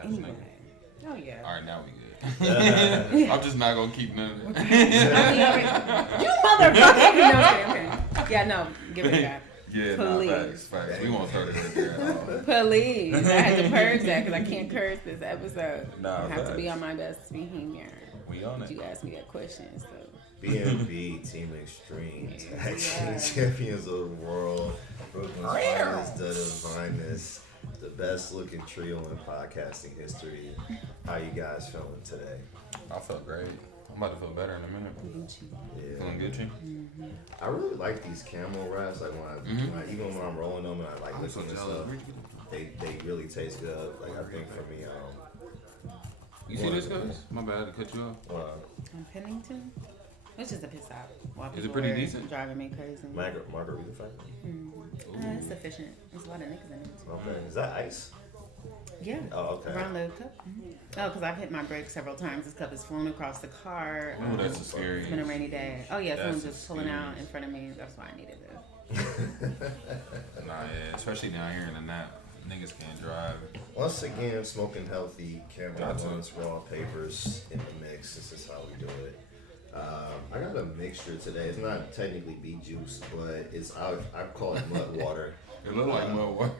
ass Anyway. nigga. Oh, yeah. All right, now we good. I'm just not gonna keep none of it. You motherfucker. No, okay. Yeah, no. Give it back. Yeah, Please. facts. We won't throw this in there at all. Please. I had to purge that because I can't curse this episode. Nah, I have to facts. be on my best behavior. We on it. You asked me that question, so. B&B Team Extreme Tag Team Champions of the World, Brooklyn's finest, the divinest, the best looking trio in podcasting history. How you guys feeling today? I felt great. I'm about to feel better in a minute. Yeah. Feeling Gucci? Mm-hmm. I really like these camo wraps. Like when I even when I'm rolling them and I like looking and stuff, they really taste good. Like I think for me, you see this, guys? My bad to cut you off. On Pennington? It's just a piss out. While Is it pretty decent? Driving me crazy. Margarita factory. It's sufficient. There's a lot of niggas in it. Okay, is that ice? Yeah. Oh, okay. Around the cup. Oh, because I've hit my brakes several times. This cup has flown across the car. Oh, that's a scary. It's been a rainy day. Oh, yeah, someone's just pulling scary. out in front of me. That's why I needed this. Nah, yeah, especially down here in the Nap. Niggas can't drive. Once again, smoking healthy, camo Got to. blunts, raw papers in the mix. This is how we do it. I got a mixture today. It's not technically beet juice, but it's I call it mud water. It look like mud water.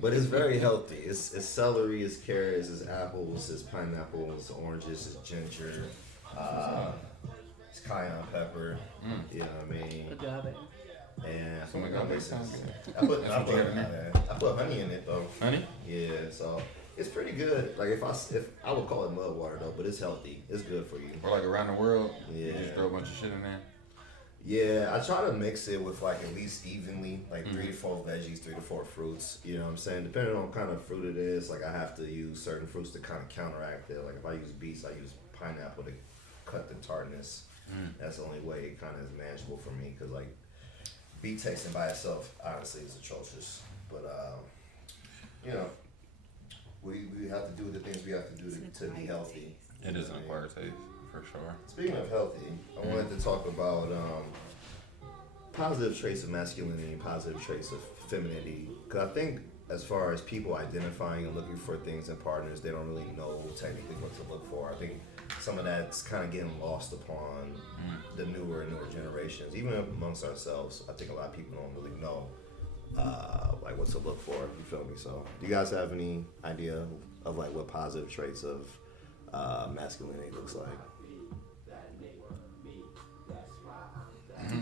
But it's very healthy. It's celery, it's carrots, it's apples, it's pineapples, it's oranges, it's ginger, it's cayenne pepper. You know what I mean? Good job, baby. And Oh my God, that sounds good. I put That's what you got in there? I put honey in it though. Honey? Yeah, so it's pretty good. Like if I would call it mud water though, but it's healthy. It's good for you. Or like around the world? You Yeah. just throw a bunch of shit in there? Yeah, I try to mix it with like at least evenly, like 3 to 4 veggies, 3 to 4 fruits. You know what I'm saying? Depending on what kind of fruit it is, like I have to use certain fruits to kind of counteract it. Like if I use beets, I use pineapple to cut the tartness. That's the only way it kind of is manageable for me because like beet tasting by itself, honestly, is atrocious. But you know, we have to do the things we have to do to be healthy. It is an acquired taste, for sure. Speaking of healthy, I wanted to talk about positive traits of masculinity and positive traits of femininity. Because I think as far as people identifying and looking for things in partners, they don't really know technically what to look for. I think some of that's kind of getting lost upon the newer generations. Even amongst ourselves, I think a lot of people don't really know like what to look for. You feel me? So, do you guys have any idea of like what positive traits of masculinity looks like?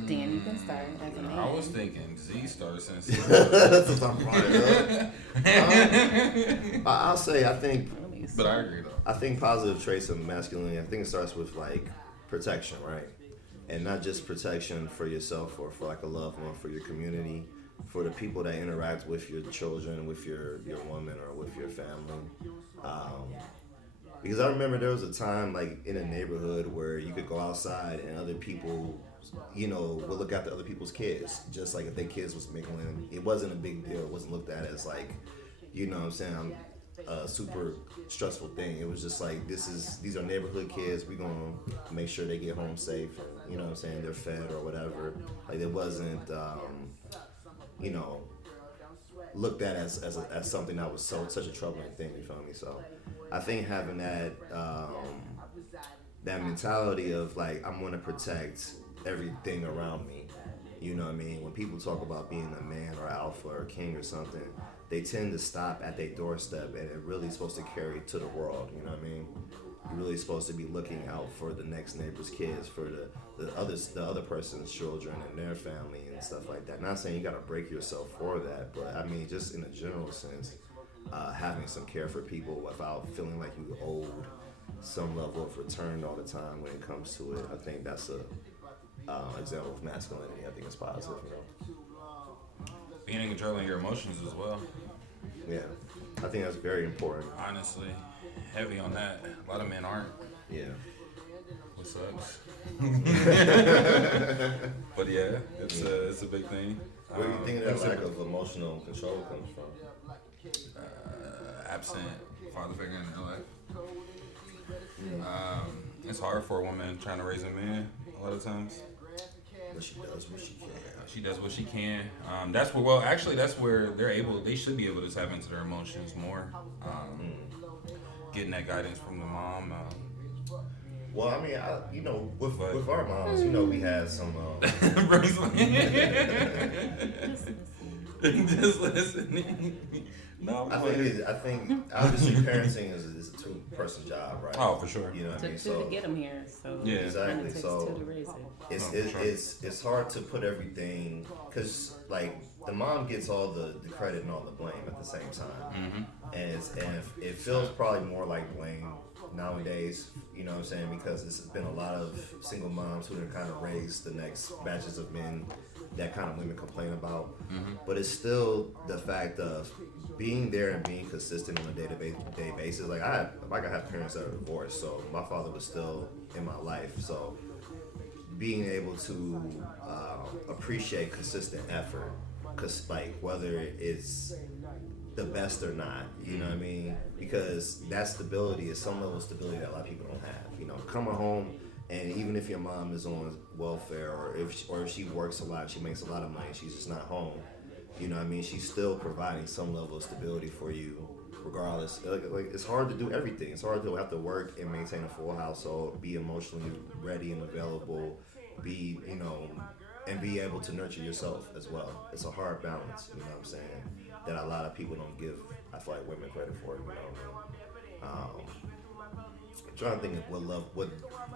Dan, you can start as a man. I was thinking Z starts since. That's what I'm fired up. I'll say I think, But I agree though. I think positive traits of masculinity. I think it starts with like protection, right? And not just protection for yourself or for like a loved one, for your community, for the people that interact with your children, with your woman, or with your family. Because I remember there was a time like in a neighborhood where you could go outside and other people, you know, would look after other people's kids. Just like if their kids was making, it wasn't a big deal. It wasn't looked at as like, you know what I'm saying, a super stressful thing. It was just like, these are neighborhood kids. We're going to make sure they get home safe. You know what I'm saying? They're fed or whatever. Like it wasn't, you know, looked at as something that was such a troubling thing. You feel me? So I think having that that mentality of like I'm going to protect everything around me. You know what I mean? When people talk about being a man or alpha or king or something, they tend to stop at their doorstep, and it really is supposed to carry to the world. You know what I mean? You're really supposed to be looking out for the next neighbor's kids, for the other person's children and their family and stuff like that. Not saying you got to break yourself for that, but I mean just in a general sense, having some care for people without feeling like you owed some level of return all the time when it comes to it. I think that's a example of masculinity. I think it's positive. You know? Being in control of your emotions as well. Yeah, I think that's very important. Honestly, heavy on that. A lot of men aren't. Yeah. What sucks. But yeah, it's a big thing. Where do you think that lack of emotional control comes from? Absent father figure in their life. It's hard for a woman trying to raise a man a lot of times. But she does what she can. She does what she can. That's where they should be able to tap into their emotions more. getting that guidance from the mom. Well, I mean, with our moms, we had some. Just listening. No, I think obviously parenting is a two-person job, right? Oh, for sure. You know what I mean? To get them here, so yeah, exactly. It takes So two to raise it. it's hard to put everything because like the mom gets all the credit and all the blame at the same time, and it feels probably more like blame nowadays. You know what I'm saying? Because there's been a lot of single moms who have kind of raised the next batches of men that kind of women complain about. But it's still the fact of being there and being consistent on a day-to-day basis. Like I have parents that are divorced, so my father was still in my life. So being able to appreciate consistent effort, cause like whether it's the best or not, you know what I mean? Because that stability is some level of stability that a lot of people don't have. Coming home, and even if your mom is on welfare, or if she works a lot, she makes a lot of money, she's just not home. You know what I mean? She's still providing some level of stability for you, regardless. Like it's hard to do everything. It's hard to have to work and maintain a full household, be emotionally ready and available, and be able to nurture yourself as well. It's a hard balance, you know what I'm saying? That a lot of people don't give, I feel like, women credit for, I'm trying to think of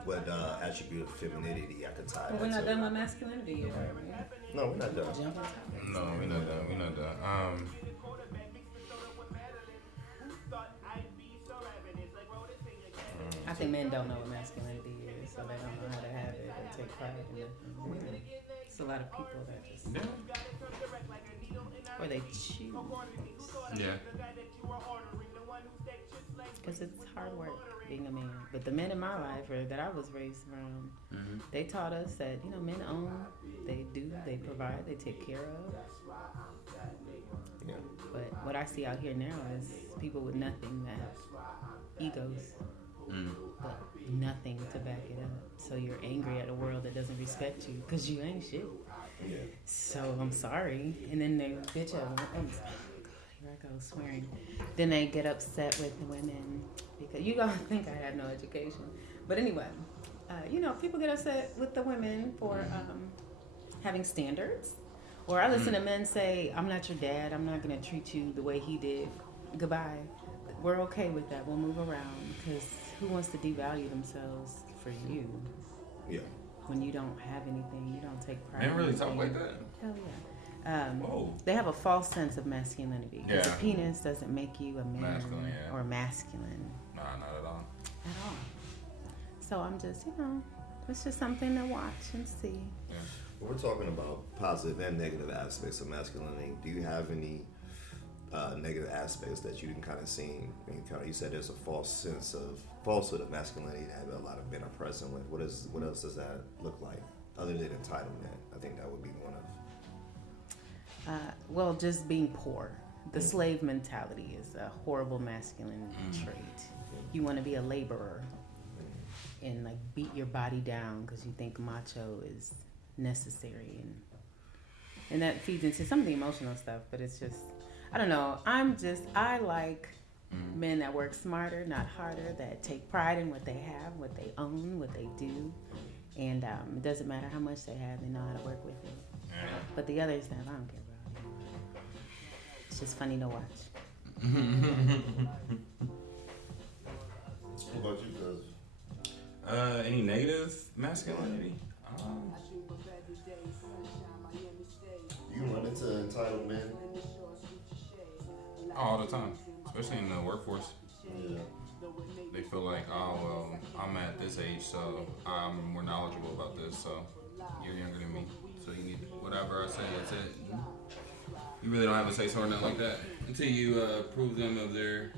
what attribute of femininity I could tie that We're not to. done with masculinity yet, are we? No, we're not done. No, we're not done. I think men don't know what masculinity is, so they don't know how to have it or take pride in it. It's a lot of people that just, or they choose. Yeah. Because it's hard work being a man. But the men in my life, or that I was raised around, they taught us that, men own, they do, they provide, they take care of. Yeah. But what I see out here now is people with nothing that have egos, but nothing to back it up. So you're angry at a world that doesn't respect you because you ain't shit. Yeah. So I'm sorry. And then they bitch at women. Here I go swearing. Then they get upset with the women because you gonna think I had no education. But anyway, people get upset with the women for having standards. Or I listen to men say, I'm not your dad. I'm not going to treat you the way he did. Goodbye. We're okay with that. We'll move around. Because who wants to devalue themselves for you? Yeah. When you don't have anything, you don't take pride. Men really talk like that? Hell yeah. Whoa. They have a false sense of masculinity. Yeah. The penis doesn't make you a man Masculine, yeah. or masculine. Nah, not at all. At all. So I'm just, it's just something to watch and see. Yeah. We're talking about positive and negative aspects of masculinity. Do you have any negative aspects that you can kind of see? You said there's a falsehood of masculinity that a lot of men are present with. What else does that look like other than entitlement? I think that would be one of. Just being poor. The slave mentality is a horrible masculine trait. You want to be a laborer and like beat your body down because you think macho is necessary, and that feeds into some of the emotional stuff. But it's just, I don't know. I like men that work smarter, not harder, that take pride in what they have, what they own, what they do, and it doesn't matter how much they have, they know how to work with it. But the other stuff, I don't care about. It's just funny to watch. What about you, cuz? Any negative masculinity? You run into entitled men? All the time, especially in the workforce. Yeah. They feel like, oh, well, I'm at this age, so I'm more knowledgeable about this, so you're younger than me, so you need whatever I say, that's it. You really don't have a say-so or nothing like that until you prove them of their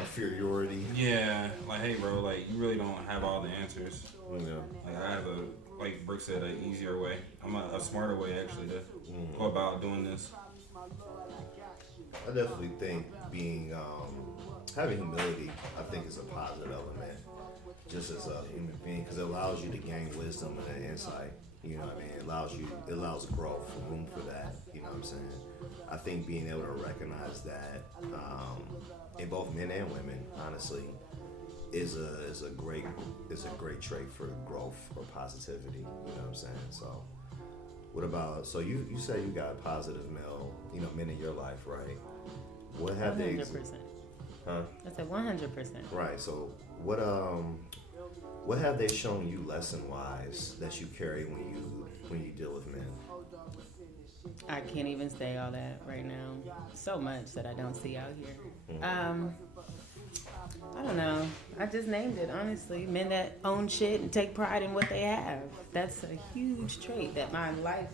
Inferiority. Yeah, like, hey, bro, like, you really don't have all the answers. Yeah. Like, I have like Brooke said, an easier way. I'm a smarter way, actually, to go about doing this. I definitely think being, having humility, I think is a positive element, just as a human being, because it allows you to gain wisdom and insight. You know what I mean? It allows growth, room for that. You know what I'm saying? I think being able to recognize that in both men and women, honestly, is a great trait for growth or positivity. You know what I'm saying? So, what about? So you say you got positive male, men in your life, right? What have 100%. They? Huh? That's a 100%. Right. So what have they shown you lesson wise that you carry when you deal with men? I can't even say all that right now. So much that I don't see out here. Mm-hmm. I don't know. I just named it, honestly. Men that own shit and take pride in what they have. That's a huge trait that my life,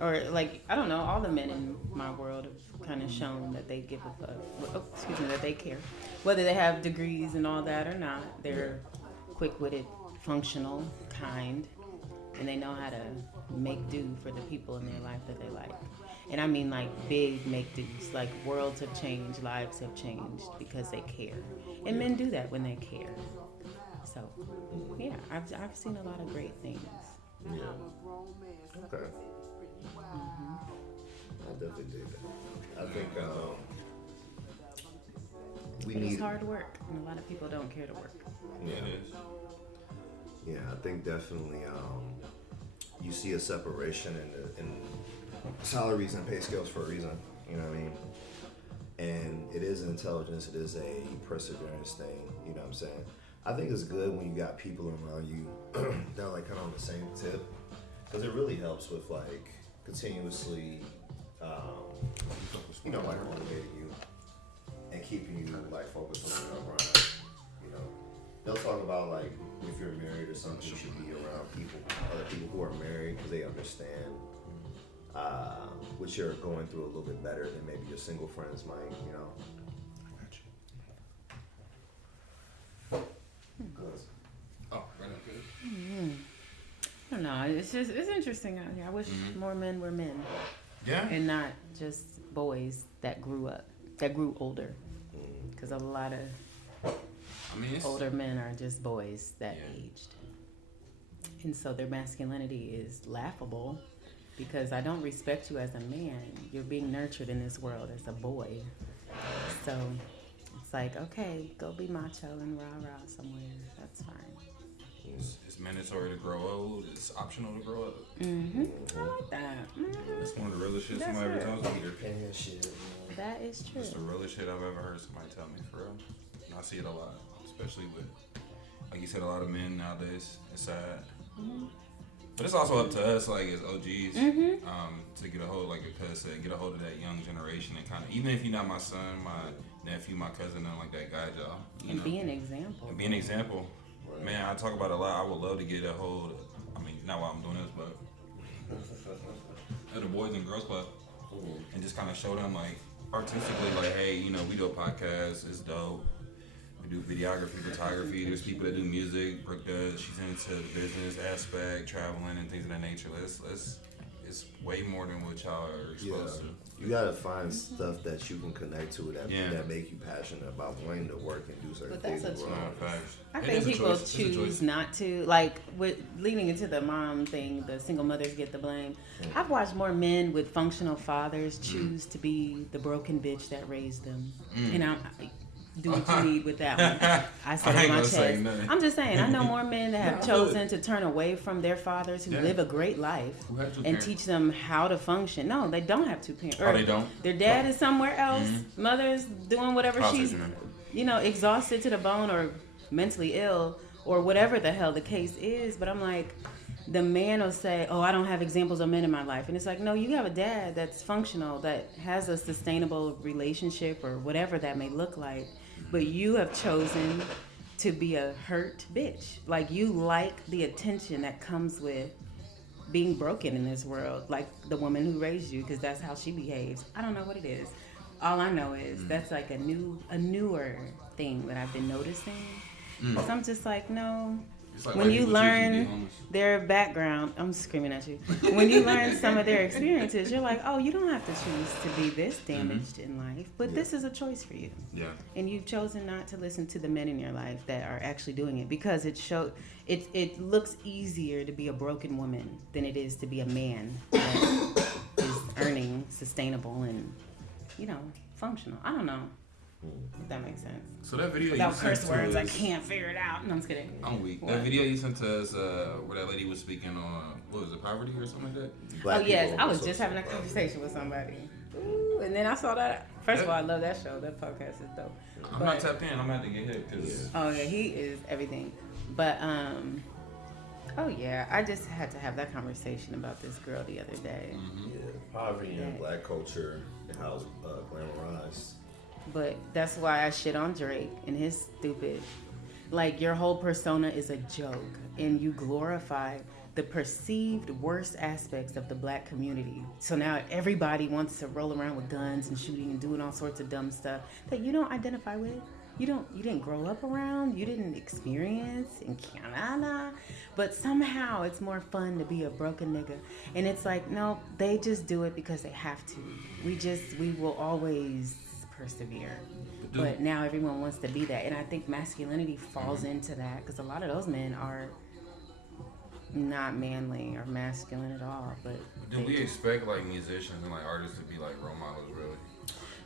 or like, I don't know, all the men in my world have kind of shown that they give a fuck. That they care. Whether they have degrees and all that or not, they're quick-witted, functional, kind, and they know how to make do for the people in their life that they like. And I mean like big make do's, like worlds have changed, lives have changed because they care. And men do that when they care. So, yeah, I've seen a lot of great things. Yeah. Okay. Mm-hmm. I definitely dig that. I think it's hard work, and a lot of people don't care to work. Yeah, it is. Yeah, I think definitely you see a separation in salaries and pay scales for a reason. You know what I mean? And it is intelligence. It is a perseverance thing. You know what I'm saying? I think it's good when you got people around you that are like kind of on the same tip, because it really helps with like continuously, like motivating you and keeping you like focused on your grind. You know, they'll talk about like if you're married or something, you should be around other people who are married, because they understand what you're going through a little bit better than maybe your single friends might. You know. Oh, right up here. Mm-hmm. I don't know. It's interesting out here. I wish more men were men. Yeah. And not just boys that grew older. Because a lot of older men are just boys that aged. And so their masculinity is laughable, because I don't respect you as a man. You're being nurtured in this world as a boy. So it's like, okay, go be macho and rah-rah somewhere. That's fine. It's mandatory to grow old. It's optional to grow up. Mm-hmm. I like that. Mm-hmm. That's one of the realest shit somebody ever told me. That is true. It's the realest shit I've ever heard somebody tell me, for real. And I see it a lot, especially with, like you said, a lot of men nowadays. It's sad. Mm-hmm. But it's also up to us, like as OGs, to get a hold, like your cousin said, get a hold of that young generation and kind of, even if you're not my son, my nephew, my cousin, nothing like that, guide y'all. And be an example. And be an example. Man, I talk about it a lot. I would love to get a hold of, not while I'm doing this, but at the Boys and Girls Club, and just kind of show them, like, artistically, like, hey, we do a podcast, it's dope. We do videography, photography. There's people that do music. Brooke does. She's into the business aspect, traveling, and things of that nature. It's way more than what y'all are exposed to. You gotta find stuff that you can connect to that make you passionate about wanting to work and do certain things. But that's a I think people choose not to. Like, with leading into the mom thing, the single mothers get the blame. Mm-hmm. I've watched more men with functional fathers choose to be the broken bitch that raised them. And I do what you need with that one. I said it in my chest. I'm just saying, I know more men that have chosen to turn away from their fathers who live a great life and teach them how to function. No, they don't have two parents. Oh, they don't? Their dad is somewhere else. Mm-hmm. Mother's doing whatever she's, exhausted to the bone or mentally ill or whatever the hell the case is. But I'm like, the man will say, oh, I don't have examples of men in my life. And it's like, no, you have a dad that's functional, that has a sustainable relationship or whatever that may look like. But you have chosen to be a hurt bitch. Like, you like the attention that comes with being broken in this world, like the woman who raised you, because that's how she behaves. I don't know what it is. All I know is that's like a newer thing that I've been noticing. So I'm just like, no. Like when you learn their background, I'm screaming at you. When you learn some of their experiences, you're like, oh, you don't have to choose to be this damaged in life, but this is a choice for you. Yeah. And you've chosen not to listen to the men in your life that are actually doing it, because it looks easier to be a broken woman than it is to be a man that is earning, sustainable, and functional. I don't know. If that makes sense. So that video Without you sent curse to words, I us- can't figure it out. No, I'm just kidding. I'm weak. What? That video you sent to us, where that lady was speaking on, what was it, poverty or something like that? Black Oh yes, people I was also just having a survive. conversation with somebody. Ooh, and then I saw that. First of all, I love that show. That podcast is dope. I'm not tapped in. I'm gonna have to get hit because Oh yeah, he is everything. But oh yeah, I just had to have that conversation about this girl the other day. Yeah, poverty and Yeah. black culture and how it's glamorized. But that's why I shit on Drake and his stupid. Like your whole persona is a joke, and you glorify the perceived worst aspects of the black community. So now everybody wants to roll around with guns and shooting and doing all sorts of dumb stuff that you don't identify with. You didn't grow up around, you didn't experience in Canada, but somehow it's more fun to be a broken nigga. And it's like, no, they just do it because they have to. We will always persevere. But now everyone wants to be that. And I think masculinity falls into that because a lot of those men are not manly or masculine at all. But do we expect like musicians and like artists to be like role models really?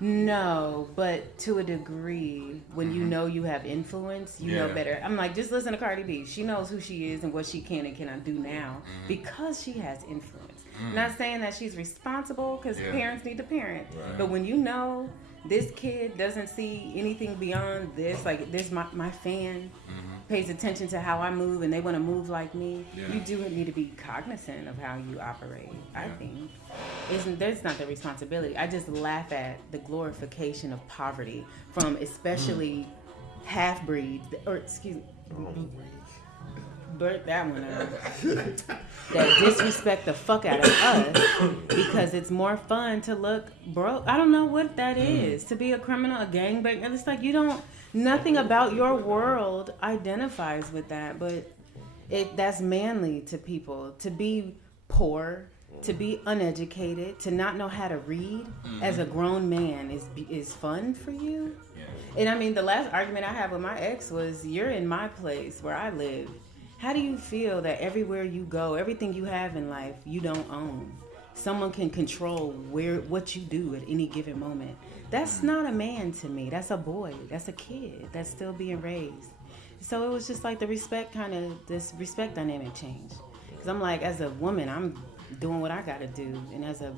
no, but to a degree, when you know you have influence, you know Yeah. better. I'm like, just listen to Cardi B. She knows who she is and what she can and cannot do now because she has influence. Not saying that she's responsible because Yeah. parents need to parent. Right. But when you know this kid doesn't see anything beyond this, like this, my fan pays attention to how I move and they want to move like me, Yeah. you do need to be cognizant of how you operate, I think. There's not the responsibility. I just laugh at the glorification of poverty from especially half-breeds, or excuse me, blurt that one out, that disrespect the fuck out of us because it's more fun to look broke. I don't know what that is. To be a criminal, a gangbanger, it's like you don't, nothing about your world identifies with that, but that's manly to people. To be poor, to be uneducated, to not know how to read as a grown man is fun for you. Yeah. And I mean, the last argument I had with my ex was, you're in my place where I live. How do you feel that everywhere you go, everything you have in life, you don't own? Someone can control what you do at any given moment. That's not a man to me. That's a boy. That's a kid. That's still being raised. So it was just like this respect dynamic changed. Because I'm like, as a woman, I'm doing what I got to do. And as a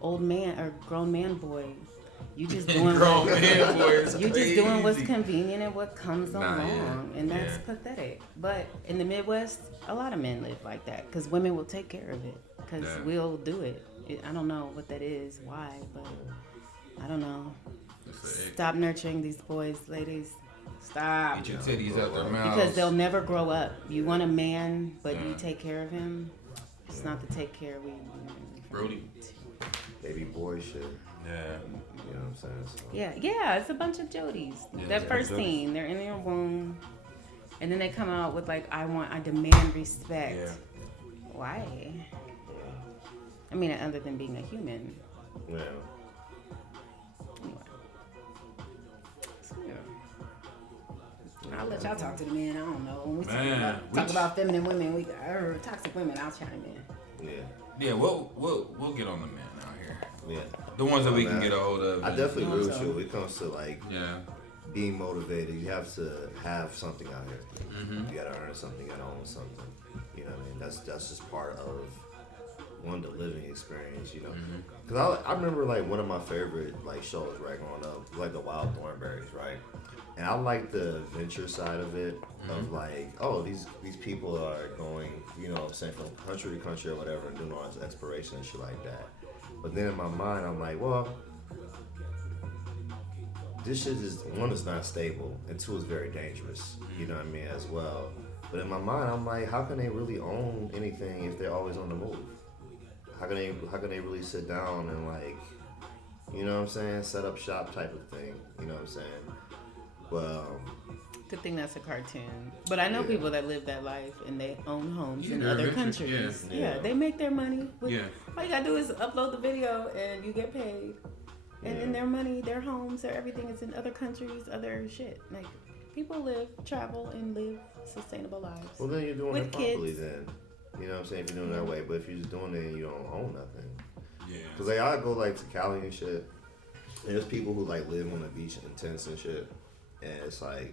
old man or grown man boy, you just doing Grown man boy is you just doing what's crazy. convenient and what comes Nah, yeah. along, and that's Yeah. pathetic. But in the Midwest, a lot of men live like that because women will take care of it because Yeah. we'll do it. I don't know what that is, why, but I don't know. It's a- Stop nurturing these boys, ladies. Stop. Get your titties out their mouths. Because they'll never grow up. You want a man, but you Yeah. take care of him. It's not the take care we. Brody. Baby boy shit. Yeah. You know what I'm saying? So, Yeah, it's a bunch of Jodies. Yeah, That it's first Jodies. scene, they're in their womb, and then they come out with like, I demand respect. Yeah. Why? I mean, other than being a human. yeah. Anyway. So, yeah. I'll let y'all talk to the men. I don't know. When we Man, talk about feminine women, or toxic women, I'll chime in. Yeah. Yeah, we'll get on the men out here. Yeah. The ones that we Man, can get a hold of. I definitely agree with Also- you. When it comes to like Yeah. being motivated, you have to have something out here. Mm-hmm. You gotta earn something, you gotta own something. You know what I mean? That's just part of the living experience, you know. Cause I remember like one of my favorite like shows right growing up, was, like the Wild Thornberrys, right? And I like the adventure side of it, of like, oh, these people are going, you know what I'm saying, from country to country or whatever, and doing all this exploration and shit like that. But then in my mind, I'm like, well, this shit is, one, is not stable, and two, is very dangerous, you know what I mean, as well. But in my mind, I'm like, how can they really own anything if they're always on the move? How can they really sit down and like, you know what I'm saying, set up shop type of thing, you know what I'm saying? Well, Good thing that's a cartoon. But I know Yeah. people that live that life and they own homes Yeah, in they're other adventurous, countries. yeah. Yeah, they make their money. Yeah. All you gotta do is upload the video and you get paid. And then their money, their homes, their everything is in other countries, other shit. Like, people travel and live sustainable lives. well then you're doing With it properly kids. then. You know what I'm saying? If you're doing it that way, but if you're just doing it and you don't own nothing. Yeah. Cause like I go like to Cali and shit, There's people who like live on the beach in tents and shit, and it's like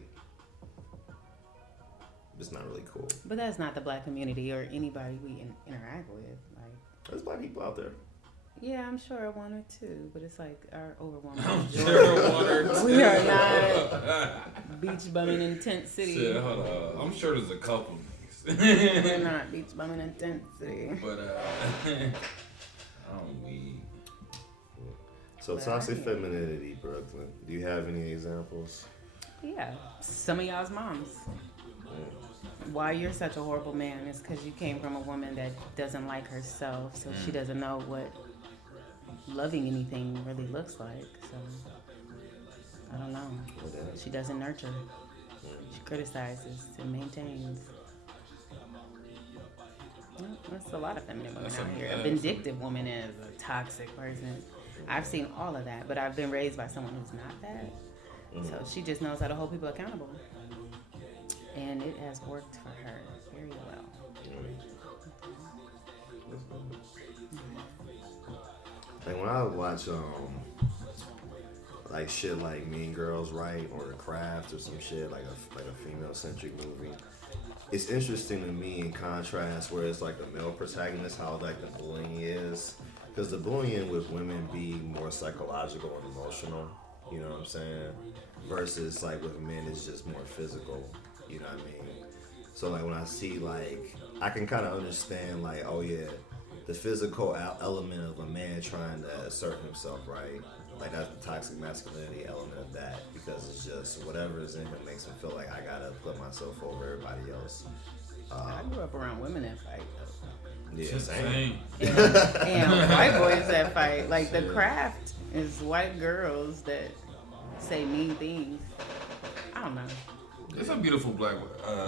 it's not really cool. But that's not the black community or anybody we interact with. Like, there's black people out there. Yeah, I'm sure one or two, but it's like our overwhelming I'm majority. sure one or two. We are not beach bumming in tent city. Shit, hold on. I'm sure there's a couple niggas. We're not beach bumming in tent city. But we. So toxic femininity, Brooklyn. Do you have any examples? Yeah, some of y'all's moms. Why you're such a horrible man is because you came from a woman that doesn't like herself, so she doesn't know what loving anything really looks like. So I don't know. She doesn't nurture. She criticizes and maintains. Well, there's a lot of feminine women out here. A vindictive woman is a toxic person. I've seen all of that, but I've been raised by someone who's not that. So she just knows how to hold people accountable. And it has worked for her very well. Like when I watch like shit like Mean Girls, right, or The Craft or some shit like a female centric movie, it's interesting to me in contrast where it's like a male protagonist, how like the bullying is, because the bullying with women be more psychological and emotional, you know what I'm saying, versus like with men it's just more physical, you know what I mean. So like when I see like, I can kind of understand like, oh yeah, the physical element of a man trying to assert himself, right? Like that's the toxic masculinity element of that, because it's just whatever is in him makes him feel like I gotta put myself over everybody else. I grew up around women that fight though. Yeah, same. And white boys that fight. Like The Craft is white girls that say mean things. I don't know. There's a beautiful black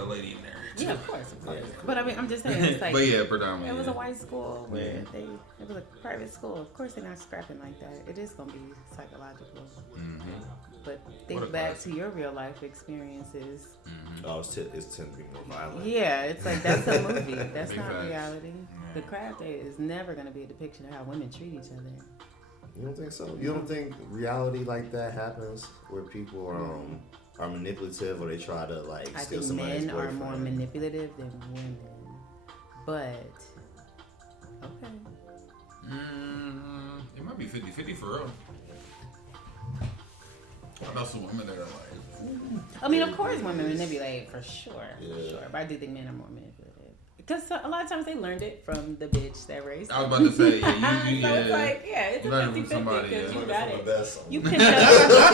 lady in there. Too. Yeah, of course. But I mean, I'm just saying, it's like, but yeah, predominantly. it was a white school where it was a private school. Of course, they're not scrapping like that. It is gonna be psychological. Mm-hmm. But think back to your real life experiences. Mm-hmm. Oh, it's tend to be more violent. Yeah, it's like that's a movie. That's not facts. reality. Yeah. The Craft is never gonna be a depiction of how women treat each other. You don't think so? You don't think reality like that happens where people are manipulative or they try to like I steal think somebody's men boyfriend? are more manipulative than women. But okay. It might be 50-50 for real. I know some women that are like. I mean, of course, women manipulate for sure, Yeah. for sure. But I do think men are more manipulative because a lot of times they learned it from the bitch that raised. I was about to say, yeah, you So it's like, it's You a learned it 50-50 from somebody, because yeah. you got it. You can picked up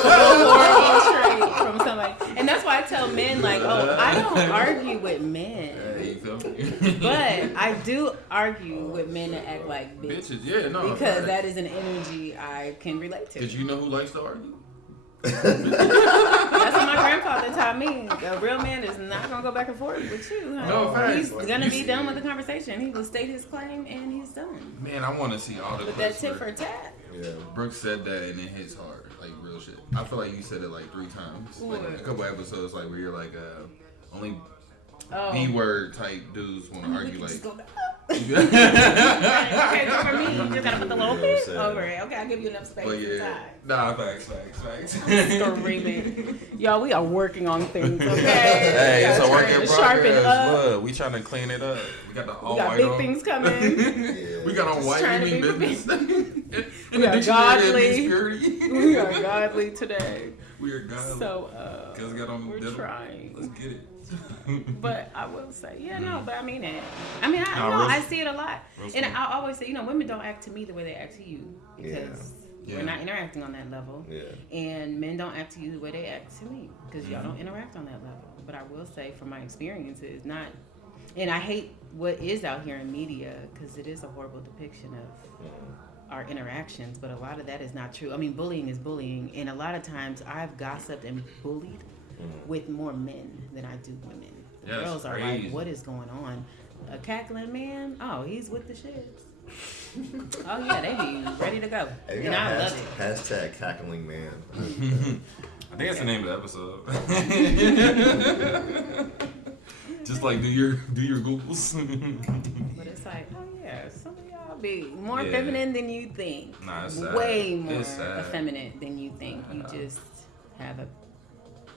a horrible trait from somebody, and that's why I tell men like, I don't argue with men. Hey, you feel me? But I do argue with men that act like Bitches, yeah, no. because that is an energy I can relate to. Did you know who likes to argue? That's what my grandfather taught me. A real man is not gonna go back and forth with you. No, facts. He's gonna You be see- done with the conversation. He will state his claim and he's done. Man, I want to see all the But that clips tit where for tat. Yeah. Brooks said that and it hits hard, like real shit. I feel like you said it like 3 times. Like a couple episodes, like where you're like, only B-word type dudes want to argue like. Okay, so for me, you just gotta put the little bit over it. Okay, I'll give you enough space But and yeah, time. nah, facts. Screaming. Y'all, we are working on things, okay? Hey, it's a work in Sharpen progress. up. Look, we trying to clean it up. We got the all We got white big on. things coming. We got on Just white trying to mean be business. In We the are dictionary, it godly. means purity. We are godly today. We are godly. So, Cause got on we're denim. trying. Let's get it. But I will say, but I mean it. I mean, No, I see it a lot. real And sweet. I always say, women don't act to me the way they act to you. Because Yeah. we're not interacting on that level. Yeah. And men don't act to you the way they act to me. Because y'all don't interact on that level. But I will say, from my experiences, and I hate what is out here in media, because it is a horrible depiction of our interactions, but a lot of that is not true. I mean, bullying is bullying, and a lot of times I've gossiped and bullied with more men than I do women. The Yeah, girls are crazy. like, what is going on? A cackling man? Oh, he's with the shits. Oh yeah, they be ready to go. Hey, And I love it. Hashtag cackling man. I think that's the name of the episode. Just like do your Googles. But it's like, oh yeah, some of y'all be more Yeah. feminine than you think. Nah, it's sad. Way more It's sad. effeminate than you think. You just have a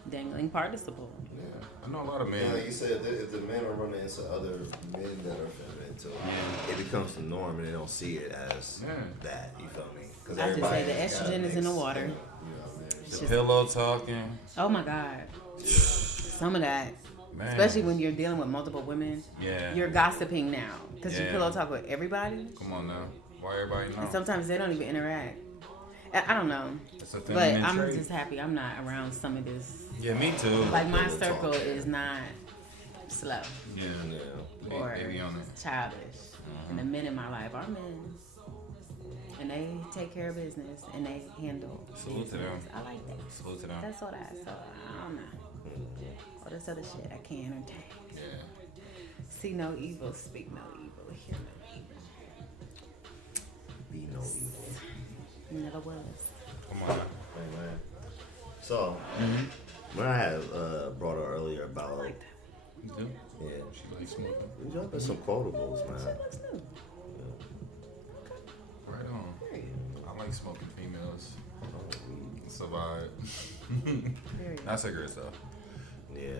dangling participle. Yeah, I know a lot of Yeah, men. like you said, if the men are running into other men that are feminine too, Yeah. it becomes the norm, and they don't see it as Yeah. that. You feel me? Because I just say the estrogen is in the water. The pillow talking. Oh my God. Some of that, Man. especially when you're dealing with multiple women, Yeah. you're gossiping now because you Yeah. pillow talk with everybody, Come on now. Why everybody know? and sometimes they don't even interact. I don't know, It's a but feminine I'm trait. just happy I'm not around some of this. Yeah, me too. Like my Pillow circle talk. is not slow Yeah. Yeah. or They be on it. childish, and the men in my life are men, and they take care of business and they handle. Salute to them. I like that. Salute to them. That's all that. So I don't know. All this other shit I can't entertain. Yeah. See no evil, speak no evil, hear no evil. Be no evil. Never was. Come on. Hey, man. So, when I had brought her earlier about, You do? yeah, She likes smoking. we dropping some quotables, man. What's new? Right on. Period. I like smoking females. It's a vibe. Period. Not cigarettes though. Yeah,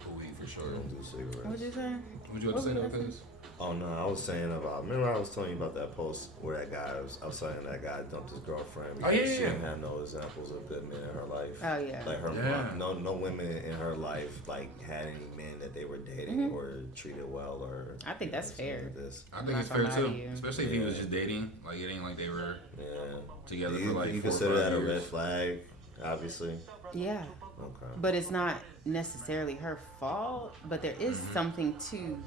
But weed for we sure. don't do cigarettes. What'd you say? Would you have to say What though, we cuz? Oh no, I was saying about. Remember, I was telling you about that post where that guy I was saying that guy dumped his girlfriend because Oh, yeah, she yeah. didn't have no examples of good men in her life. Oh yeah. Like her, Yeah. no women in her life like had any men that they were dating or treated well or. I think that's fair. This. I think Not it's fair gonna lie to too. you. Especially if he was Yeah. just dating. Like it ain't like they were Yeah. together Do for like you 4 or consider 5 that a years. red flag? Obviously. Yeah. Okay. But it's not necessarily her fault, but there is something to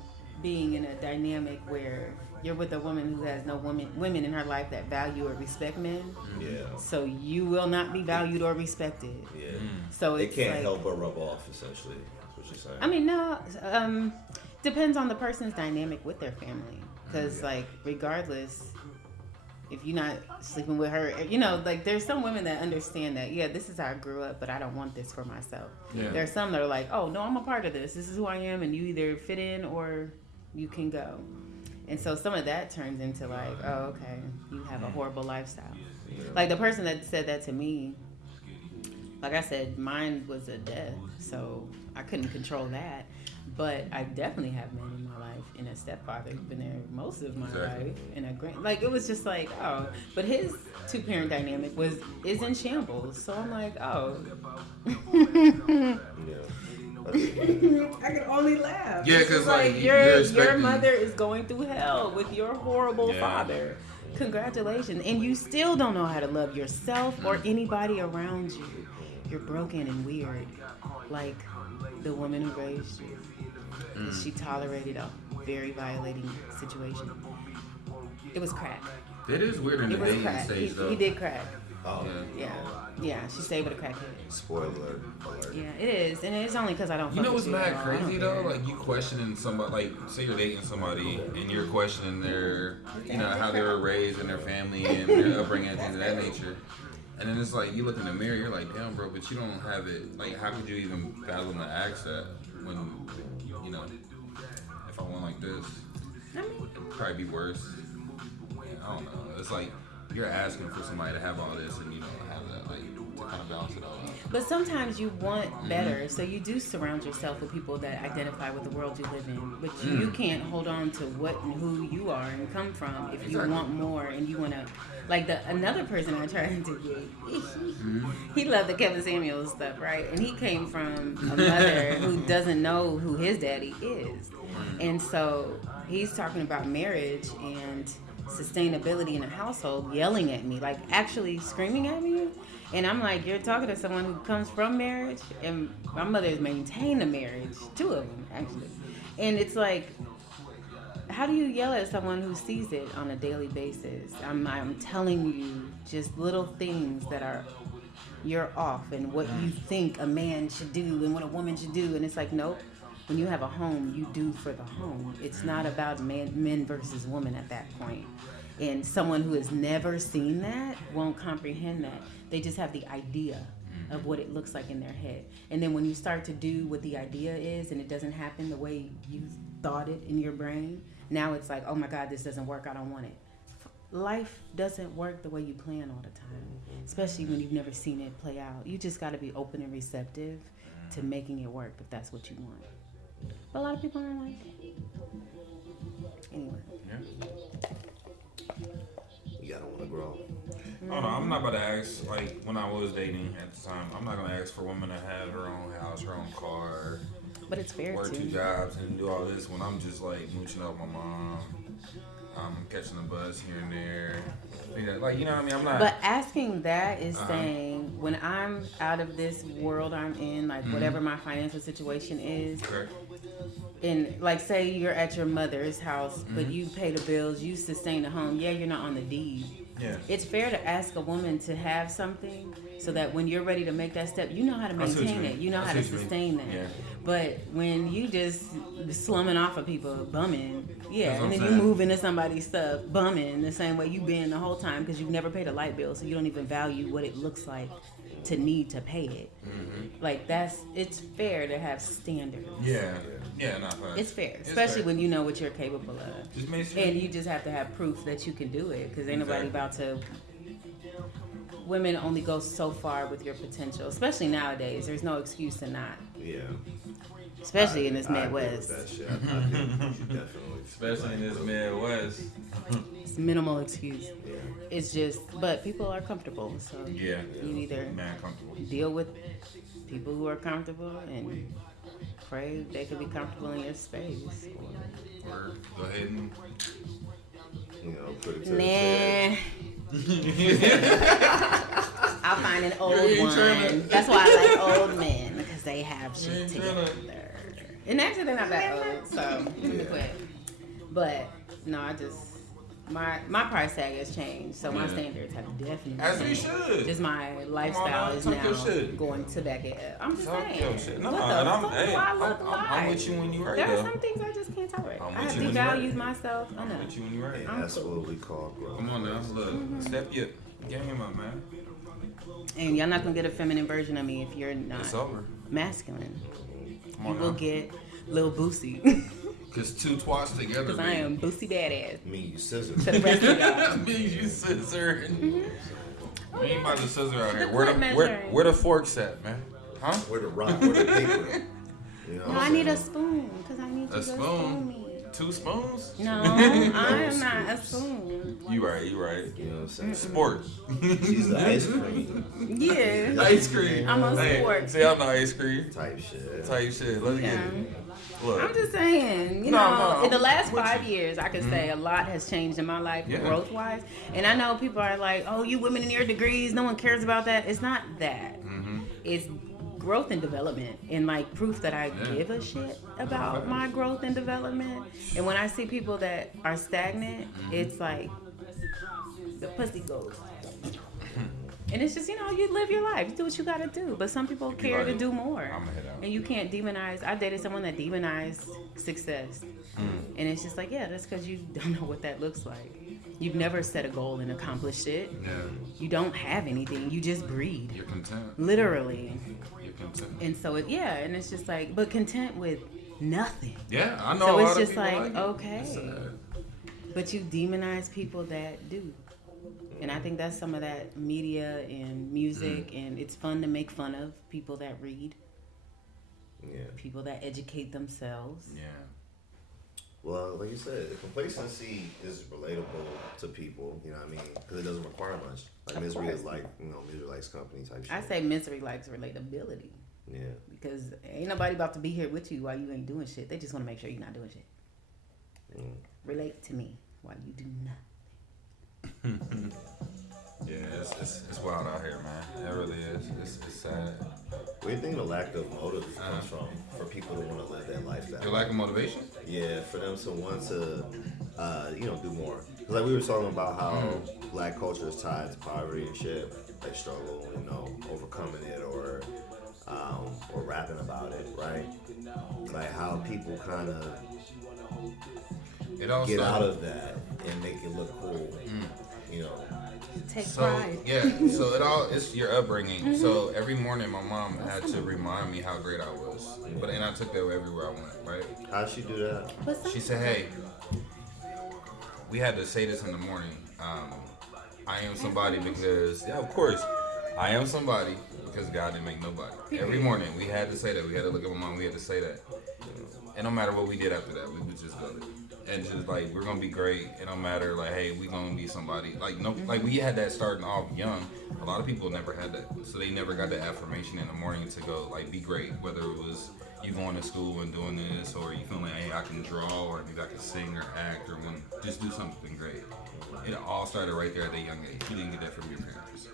being in a dynamic where you're with a woman who has no women in her life that value or respect men. Yeah. So you will not be valued or respected. Yeah. So It it's can't like, help but rub off. Essentially, that's what you're saying. I mean, no, depends on the person's dynamic with their family. Because, like, regardless, if you're not sleeping with her, like, there's some women that understand that, yeah, this is how I grew up, but I don't want this for myself. Yeah. There's some that are like, oh, no, I'm a part of this. This is who I am, and you either fit in or you can go. And so some of that turns into, like, oh, okay, you have a horrible lifestyle. Like, the person that said that to me, like I said, mine was a death, so I couldn't control that. But I definitely have men in my life, and a stepfather who's been there most of my Exactly. life, and a like it was just like, oh. But his 2-parent dynamic is in shambles, so I'm like, oh. Yeah. I can only laugh. Yeah, It's 'cause, like like, your you're expecting- mother is going through hell with your horrible Yeah. father. Congratulations, and you still don't know how to love yourself or anybody around you. You're broken and weird, like the woman who raised you. She tolerated a very violating situation. It was crack. It is weird in the It was dating crack. stage though. He did crack. Oh. Yeah. Yeah. She stayed with a crackhead. Spoiler alert. Yeah, it is, and it's only because I don't. You know fuck what's with you mad at all. I don't crazy though? care. Like you questioning somebody, like say you're dating somebody and you're questioning their, how they were raised and their family and their upbringing and things of that nature. And then it's like you look in the mirror, you're like, damn, bro, but you don't have it. Like, how could you even fathom to ask that when, if I went like this, I mean, it'd probably be worse. I don't know. It's like you're asking for somebody to have all this and you don't have that, like, to kind of balance it all out. but sometimes you want better, so you do surround yourself with people that identify with the world you live in. But you can't hold on to what and who you are and come from if you Exactly. want more and you want to. Like another person I tried to date, he loved the Kevin Samuels stuff, right? And he came from a mother who doesn't know who his daddy is, and so he's talking about marriage and sustainability in a household, yelling at me, like actually screaming at me. And I'm like, you're talking to someone who comes from marriage, and my mother's maintained a marriage, 2 of them actually. And it's like, how do you yell at someone who sees it on a daily basis? I'm telling you just little things that are, you're off, and what you think a man should do and what a woman should do. And it's like, nope. When you have a home, you do for the home. It's not about men versus women at that point. And someone who has never seen that won't comprehend that. They just have the idea of what it looks like in their head. And then when you start to do what the idea is and it doesn't happen the way you thought it in your brain, now it's like, oh my God, this doesn't work. I don't want it. life doesn't work the way you plan all the time, especially when you've never seen it play out. You just got to be open and receptive to making it work if that's what you want. But a lot of people aren't like that. Anyway. Yeah. You gotta want to grow. Oh no, I'm not about to ask, like, when I was dating at the time, I'm not going to ask for a woman to have her own house, her own car, But it's fair work too. 2 jobs, and do all this when I'm just, like, mooching out my mom. I'm catching the bus here and there. Like, you know what I mean? I'm not. But asking that is saying, when I'm out of this world I'm in, like whatever my financial situation is, Okay. and like say you're at your mother's house, but you pay the bills, you sustain the home. Yeah, you're not on the deed. Yeah. It's fair to ask a woman to have something so that when you're ready to make that step, you know how to I see what you maintain mean. it. You know I how see to what you mean. sustain that. Yeah. But when you just slumming off of people, bumming, yeah, That's what and then I'm you saying. move into somebody's stuff, bumming the same way you've been the whole time because you've never paid a light bill, so you don't even value what it looks like to need to pay it. Like it's fair to have standards. Yeah. Yeah, not fair. It's fair, It's especially fair. when you know what you're capable of. Just make sure. And you just have to have proof that you can do it, because ain't nobody Exactly. about to. Women only go so far with your potential, especially nowadays. There's no excuse to not, Yeah. especially in this I agree with Midwest. that shit. I think you should definitely. Especially in this Midwest. It's minimal excuse. Yeah. It's just, but people are comfortable, so Yeah. you either Man, comfortable. deal with people who are comfortable and pray they can be comfortable in your space. Or go ahead and. You know, put it to the test. I'll find an old ain't one. tryna- That's why I like old men, because they have You shit ain't together. And actually, they're not that old, so let me quit. But no, I just my price tag has changed, so my Yeah. standards have definitely As we changed. should. Just my lifestyle now, is talk now your shit. going to back it up. I'm just Talk saying. your shit. No, What the and I'm, fuck hey, do I look like? I'm with you when you right There are though. some things I just can't tolerate. I'm I with have you when you right. devalued myself I'm enough. with you when you right. And I'm that's cool. what we call growth. Come on now, look, step your game up, man. And y'all not gonna get a feminine version of me if you're not It's over. masculine. Come You on will now. get Lil Boosie. Cause 2 twats together. Because I am Boosie badass. Me, you scissor. To the rest of y'all. Means you scissor. We ain't about to scissor out here. The Where clip the measuring. where the forks at, man? Huh? Where the rock, where the paper. You know No, what I I'm need a saying? spoon. Because I need you A to spoon? spoon me. 2 spoons? No, I am not a spoon. You right. You know what I'm saying? Sport. She's the ice cream Yeah. Ice cream. I'm a Hey, sport. see, I'm the ice cream. type shit. Type shit. Let's get Yeah. it. I'm Look. just saying, you No, know, no, in the last I'm with 5 you. years, I could say a lot has changed in my life, Yeah. growth-wise. And I know people are like, oh, you women in your degrees, no one cares about that. It's not that. Mm-hmm. It's growth and development, and like proof that I Yeah. give a shit about my growth and development. And when I see people that are stagnant, it's like the pussy goes. And it's just, you know, you live your life, you do what you gotta do. But some people care to do more, I'ma head out. and you can't demonize. I dated someone that demonized success, and it's just like, yeah, that's because you don't know what that looks like. You've never set a goal and accomplished it. Yeah. You don't have anything. You just breed, You're content. literally. You're content. And so and it's just like, but content with nothing. Yeah, I know So a it's lot of just people like, it. okay. It's sad. But you demonize people that do. And I think that's some of that media and music, and it's fun to make fun of people that read, Yeah. people that educate themselves. Yeah. Well, like you said, complacency is relatable to people. You know what I mean? Because it doesn't require much. Like Of misery course. is like, you know, misery likes company type shit. I say misery likes relatability, Yeah. because ain't nobody about to be here with you while you ain't doing shit. They just want to make sure you're not doing shit. Relate to me while you do nothing. Yeah, it's wild out here, man. It really is. It's sad. Where do you think the lack of motive comes from for people to want to live their life that Your way? lack of motivation? Yeah, for them to want to, you know, do more. 'Cause like we were talking about how black culture is tied to poverty and shit. They struggle, you know, overcoming it or rapping about it, right? Like how people kind of It all get out started- of that and make it look cool, you know. Take So pride. yeah, so it's your upbringing. So every morning my mom had to remind me how great I was, and I took that everywhere I went. Right? How'd she do that? But some- She said, "Hey, we had to say this in the morning. I am somebody because, yeah, of course, I am somebody because God didn't make nobody. Every morning we had to say that. We had to look at my mom. We had to say that. And no matter what we did after that, we would just go there. And just like, we're gonna be great. It don't matter, like, hey, we gonna be somebody. Like, no, like we had that starting off young. A lot of people never had that, so they never got the affirmation in the morning to go like be great. Whether it was you going to school and doing this, or you feeling like, hey, I can draw, or maybe I can sing or act, or want to just do something great. It all started right there at that young age. You didn't get that from your parents.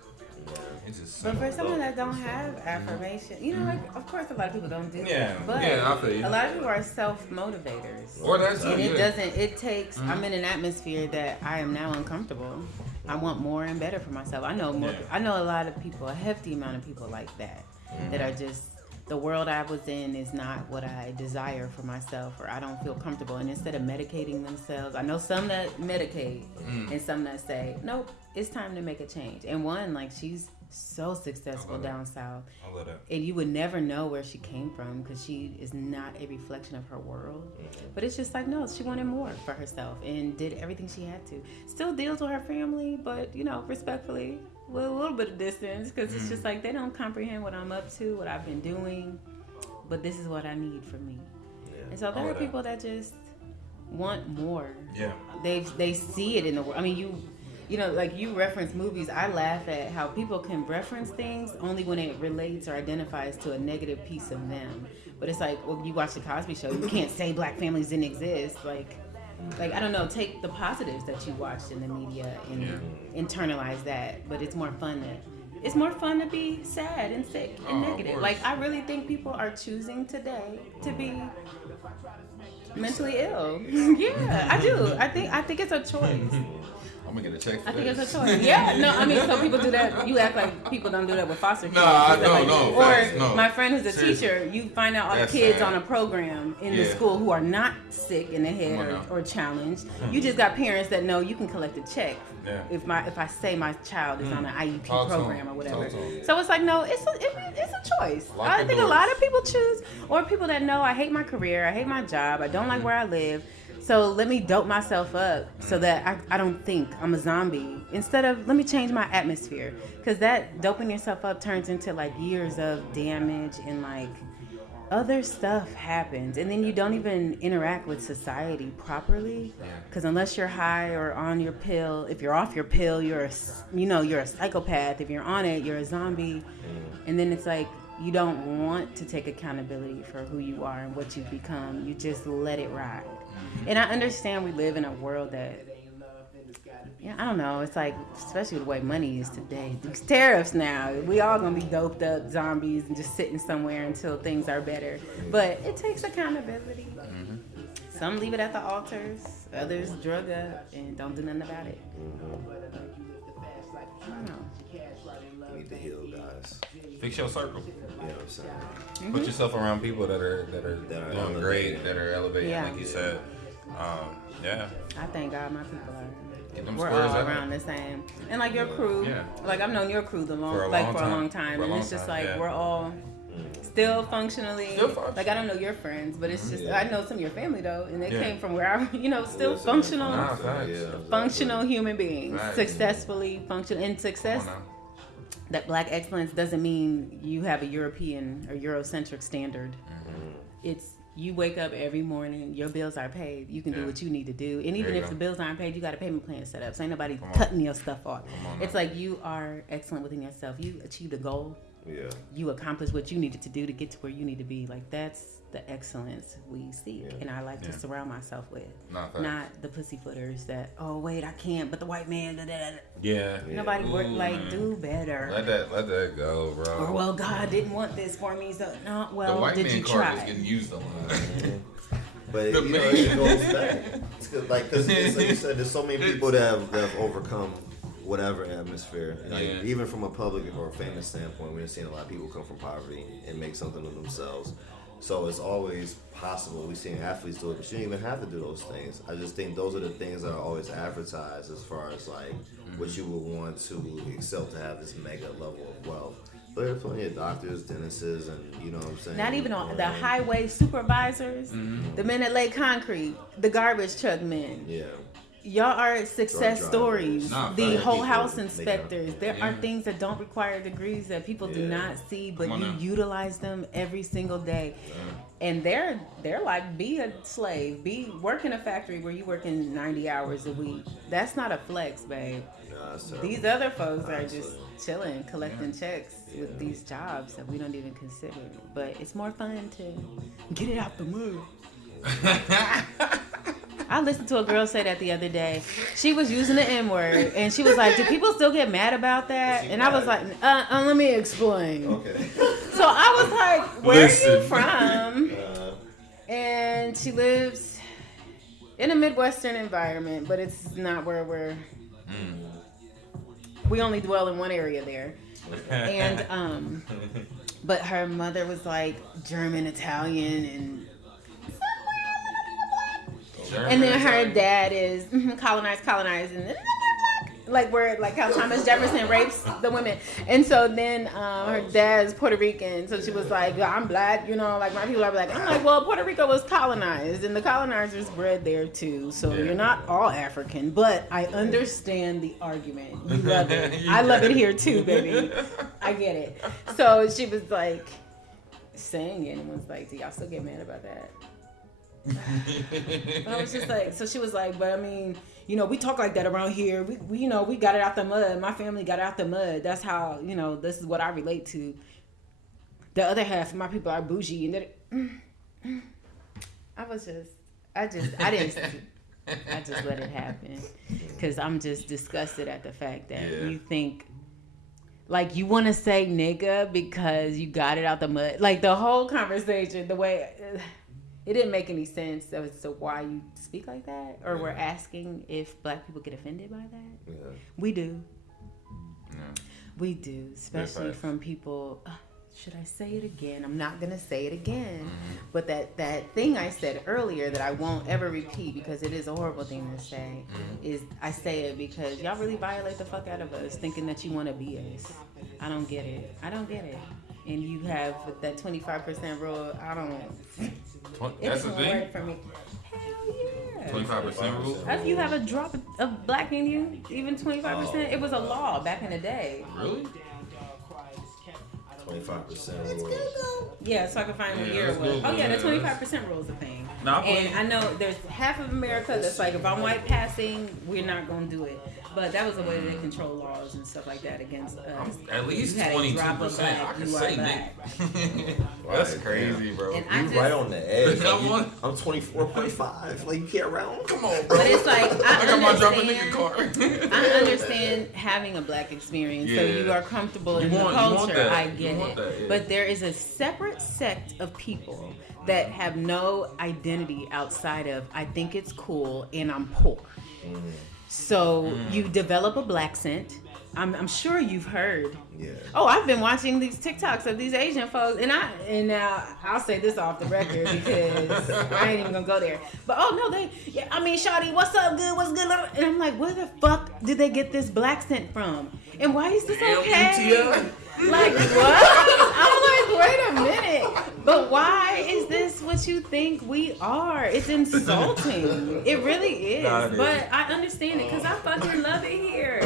It's just But simple. for someone that don't have affirmation, you know, like, of course, a lot of people don't do Yeah, that. But yeah, I feel you. a lot of people are self-motivators. Or that's And it yeah. doesn't, it takes, I'm in an atmosphere that I am now uncomfortable. I want more and better for myself. I know more, I know a lot of people, a hefty amount of people like that, that are just, the world I was in is not what I desire for myself, or I don't feel comfortable. And instead of medicating themselves, I know some that medicate and some that say, nope, it's time to make a change. And one, like, she's so successful down south. I love that. And you would never know where she came from because she is not a reflection of her world. But it's just like, no, she wanted more for herself and did everything she had to. Still deals with her family, but, you know, respectfully, with a little bit of distance, because it's just like they don't comprehend what I'm up to, what I've been doing, but this is what I need for me. And so there are people that just want more. Yeah. They see it in the world. I mean, you know, like you reference movies. I laugh at how people can reference things only when it relates or identifies to a negative piece of them. But it's like, well, you watch the Cosby Show, you can't say black families didn't exist. Like I don't know, take the positives that you watched in the media and internalize that. But it's more fun to be sad and sick and negative. Like, I really think people are choosing today to be mentally ill. Yeah, I do. I think it's a choice. I'm gonna get a check for I think this. it's a choice. Yeah, no, I mean, some people do that. You act like people don't do that with foster kids. No, I It's don't like, know. Or Facts, no. my friend who's a Seriously. teacher, you find out all That's the kids sad. on a program in the Yeah. school who are not sick in the head Come on now. or challenged. You just got parents that know you can collect a check Yeah. if I say my child is on an IEP Talk to program them. or whatever. Talk to them. So it's like, no, it's a choice. Lock I the think a doors. lot of people choose, or people that know I hate my career, I hate my job, I don't like where I live. So let me dope myself up so that I don't think I'm a zombie. Instead of, let me change my atmosphere. Because that doping yourself up turns into like years of damage and like other stuff happens. And then you don't even interact with society properly. Because unless you're high or on your pill, if you're off your pill, you're a psychopath. If you're on it, you're a zombie. And then it's like, you don't want to take accountability for who you are and what you've become. You just let it ride. And I understand we live in a world that, I don't know, it's like, especially the way money is today. These tariffs now, we all gonna be doped up zombies and just sitting somewhere until things are better. But it takes accountability. Some leave it at the altars, others drug up and don't do nothing about it. I don't know. We need to heal, guys. Fix your circle. You know what I'm saying? Put yourself around people that are doing great, elevating. that are elevating, Yeah. like you said. Yeah. I thank God my people Get them we're squares all up. around the same. And like your crew, Yeah. like I've known your crew for a long time. For a And long it's just time, like yeah. we're all still functionally, Still functional. like I don't know your friends, but it's just, I know some of your family though, and they Yeah. came from where I, still Yeah, functional, Nah, facts. functional human beings, Facts. successfully functional. And success, Come on now. that black excellence doesn't mean you have a European or Eurocentric standard. It's, you wake up every morning, your bills are paid, you can do Yeah. what you need to do. And even There you if go. the bills aren't paid, you got a payment plan set up. So ain't nobody Come on. cutting your stuff off. Come on It's now. like you are excellent within yourself. You achieved a goal. Yeah. You accomplished what you needed to do to get to where you need to be. Like, that's the excellence we seek. Yeah. And I like to Yeah. surround myself with. Nah, facts. Not the pussyfooters that, oh, wait, I can't, but the white man, da, da, da. Yeah. Nobody work, Ooh, like, man. do better. Let that go, bro. Or, well, God didn't want this for me, so, no, the well, white did man you card try? is getting used a lot. But The it goes back. It's 'cause, like you said, there's so many people that have overcome whatever atmosphere. Like, Yeah. even from a public or famous standpoint, we're seeing a lot of people come from poverty and make something of themselves. So it's always possible. We've seen athletes do it, but you don't even have to do those things. I just think those are the things that are always advertised as far as like what you would want to excel to have this mega level of wealth. But there are plenty of doctors, dentists, and you know what I'm saying. Not even on the highway supervisors, the men that lay concrete, the garbage truck men. Yeah. y'all are success Drivers. stories. Nah, The fact. whole People house make inspectors. it. There Yeah. are things that don't require degrees that people do Yeah. not see, but Come on you now. utilize them every single day. And they're like, be a slave, work in a factory where you working 90 hours a week. That's not a flex, babe. Nah, that's terrible. These other folks are Honestly. just chilling, collecting checks with Yeah. these jobs that we don't even consider. But it's more fun to get it out the mud. I listened to a girl say that the other day. She was using the N word, and she was like, "Do people still get mad about that?" And I was like, "Let me explain." Okay. So I was like, "Where are Listen. you from?" And she lives in a Midwestern environment, but it's not where we only dwell in one area there. And but her mother was like German, Italian, and then her dad is colonized, and like how Thomas Jefferson rapes the women. And so then her dad's Puerto Rican, so she was like, I'm black, like my people are black. I'm like, well, Puerto Rico was colonized, and the colonizers bred there too, so you're not all African, but I understand the argument. You love it. I love it here too, baby. I get it. So she was like saying it and was like, do y'all still get mad about that? I was just like, so she was like, but I mean, we talk like that around here. We got it out the mud. My family got it out the mud. That's how, this is what I relate to. The other half of my people are bougie. And I didn't let it happen. Because I'm just disgusted at the fact that you think, like, you want to say nigga because you got it out the mud. Like, the whole conversation, the way... It didn't make any sense as to why you speak like that, or we're asking if black people get offended by that. Yeah. We do. Yeah. We do, especially from people. Should I say it again? I'm not gonna say it again. But that thing I said earlier that I won't ever repeat because it is a horrible thing to say is I say it because y'all really violate the fuck out of us, thinking that you want to be us. I don't get it. And you have that 25% rule. I don't. That's the It doesn't thing. work for me. Hell yeah. 25% rule. If you have a drop of black in you, even 25%, it was a law back in the day. Really? 25% rule. Yeah, so I can find what Yeah, year it let's was. Google Oh yeah, it. the 25% rule is a thing. No, And I know there's half of America that's like, if I'm white passing, we're not gonna do it. But that was a way to control laws and stuff like that against us. At least You had a drop of 22%. black, I can you are say black. nigga. That's Right, crazy, bro. And I You just, right on the edge. Come on. I'm 24.5. Like, you can't round. Come on, bro. but it's like I got my drop a nigga understand. card. I understand having a black experience, so Yeah. you are comfortable in You the want- you want culture. that. I You get want it, that, yeah. but there is a separate sect of people that have no identity outside of I think it's cool and I'm poor. So you develop a black scent. I'm sure you've heard. Yeah. Oh, I've been watching these TikToks of these Asian folks, and now I'll say this off the record because I ain't even gonna go there. But shawty, what's up, good, what's good? And I'm like, where the fuck did they get this black scent from? And why is this okay? LUTI. Like what? I'm like, wait a minute. But why is this what you think we are? It's insulting. It really is. Nah, it is. But I understand it because I fucking love it here.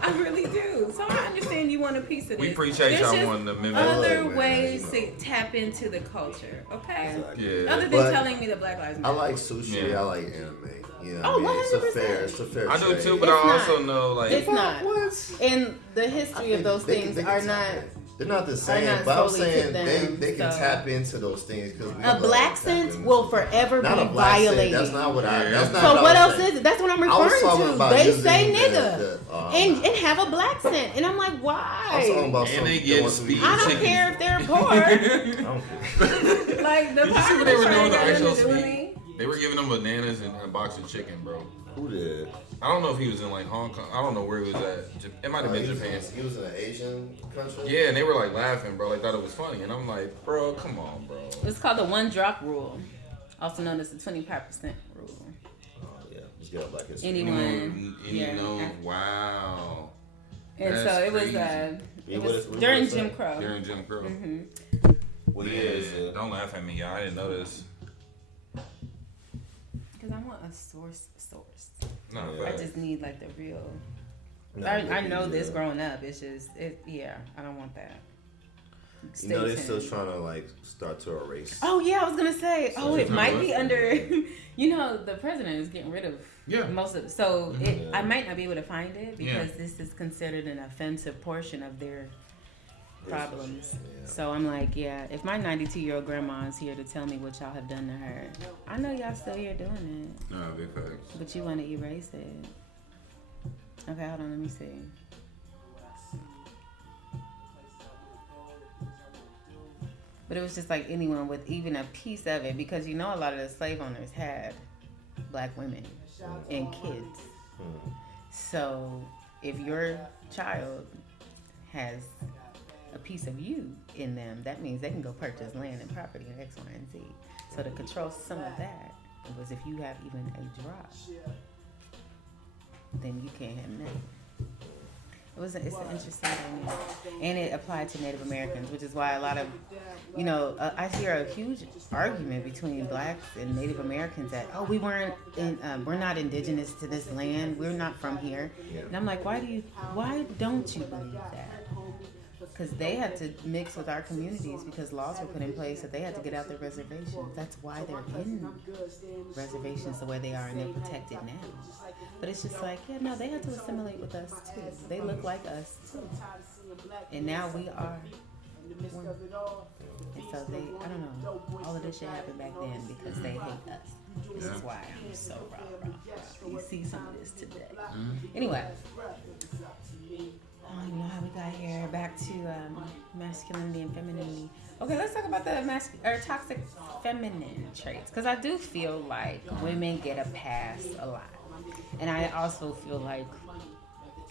I really do. So I understand you want a piece of this. We appreciate There's y'all just wanting to mimic. other man, ways to tap into the culture, okay? Exactly. Yeah. Other than But telling me that Black Lives I Matter. like sushi. Yeah. I like anime. You know Oh, what I mean? 100%. It's a fair I do trade. too, but It's I also not. know like It's not. What? And the history of those things are not. They're not the same, not but I'm solely to saying them, they can so. tap into those things because A black scent will forever not a be black scent. violated. That's not what I. Yeah. That's not So what I else was saying. is it? That's what I'm I was referring talking to. about They using say the- nigga the, and have a black scent, and I'm like, I was talking why? about And some they get doing some speed I don't chicken. care if they're poor. I don't care. Like the Did you see what they were doing with the got ISO nothing to do with speed? me. They were giving him bananas and a box of chicken, bro. Who did? I don't know if he was in like Hong Kong. I don't know where he was at. It might have been Japan. He was in an Asian country. Yeah, and they were like laughing, bro. They thought it was funny, and I'm like, bro, come on, bro. It's called the one drop rule, also known as the 25% rule. Oh yeah, just get a black history. Anyone, yeah. Wow. And That's so it was, crazy. it What was is during that? Jim Crow. During Jim Crow. What Man, year is it? don't laugh at me, y'all. I didn't know this. Because I want a source. No, Yeah. I just need like the real. No, I know yeah. this growing up. It's just yeah. I don't want that. You know, they're Stay still tuned. trying to like start to erase. Oh yeah, I was gonna say. So Oh, it it's not might worth be it. under. You know, the president is getting rid of Yeah. most of. So Yeah. I might not be able to find it because Yeah. this is considered an offensive portion of their problems. Yeah. So I'm like, yeah. If my 92-year-old grandma is here to tell me what y'all have done to her, I know y'all still here doing it, No, big facts. but you want to erase it. Okay, hold on. Let me see. But it was just like anyone with even a piece of it, because you know a lot of the slave owners had black women and kids. Mm. So if your child has a piece of you in them, that means they can go purchase land and property and X, Y, and Z. So to control some of that was if you have even a drop, then you can't have nothing. It's an interesting dynamic. And it applied to Native Americans, which is why a lot of, I hear a huge argument between blacks and Native Americans that, we're not indigenous to this land, we're not from here. Yeah. And I'm like, why don't you believe that? Because they had to mix with our communities because laws were put in place that they had to get out their reservations. That's why they're in reservations the way they are, and they're protected now. But it's just like, they had to assimilate with us too. They look like us too. And now we are one. And so I don't know, all of this shit happened back then because they hate us. This is why I'm so raw. You see some of this today. Anyway. I don't even know how we got here. Back to masculinity and femininity. Okay, let's talk about the toxic feminine traits. Because I do feel like women get a pass a lot. And I also feel like,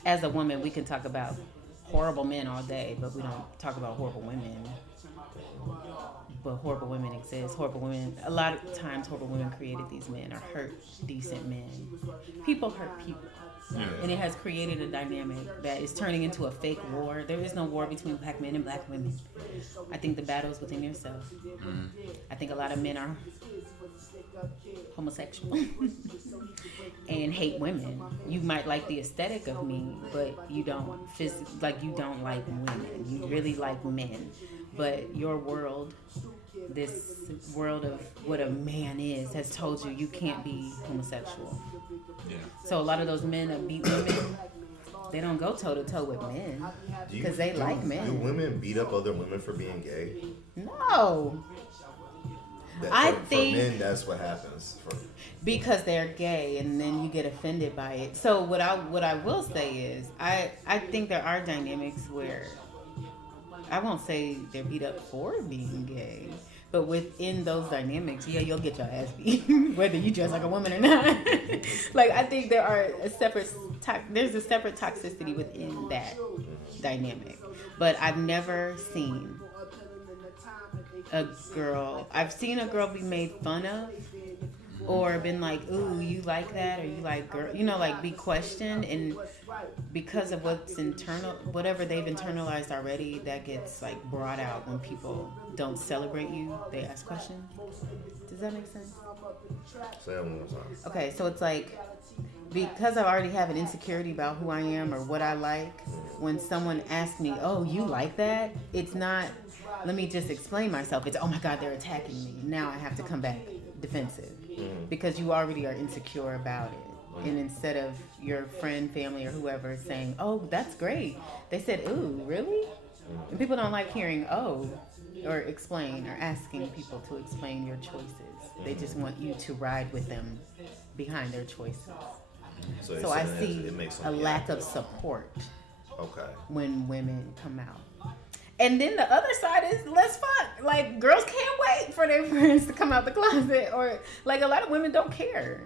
as a woman, we can talk about horrible men all day, but we don't talk about horrible women. But horrible women exist. Horrible women, a lot of times horrible women created these men or hurt decent men. People hurt people. Yeah. And it has created a dynamic that is turning into a fake war. There is no war between black men and black women. I think the battle is within yourself. I think a lot of men are homosexual and hate women. You might like the aesthetic of me, but you don't you don't like women. You really like men. But your world, this world of what a man is, has told you can't be homosexual. Yeah. So a lot of those men that beat women, they don't go toe to toe with men because they like men. Do women beat up other women for being gay? No, For men, that's what happens. because they're gay, and then you get offended by it. So what I will say is, I think there are dynamics where I won't say they're beat up for being gay. But within those dynamics, you'll get your ass beat, whether you dress like a woman or not. Like, I think there's a separate toxicity within that dynamic. But I've never seen I've seen a girl be made fun of or been like, ooh, you like that, or you like girl, like be questioned, and because of whatever they've internalized already, that gets like brought out when people don't celebrate you. They ask questions. Does that make sense? Say that one more time. Okay, so it's like, because I already have an insecurity about who I am or what I like, when someone asks me, oh, you like that? It's not, let me just explain myself. It's, oh my God, they're attacking me. Now I have to come back defensive because you already are insecure about it. And instead of your friend, family, or whoever saying, oh, that's great, they said, ooh, really? And people don't like hearing, oh, or explain, or asking people to explain your choices. They just want you to ride with them behind their choices. So I see a lack of support when women come out. And then the other side is, let's fuck. Like, girls can't wait for their friends to come out the closet. Or, like, a lot of women don't care.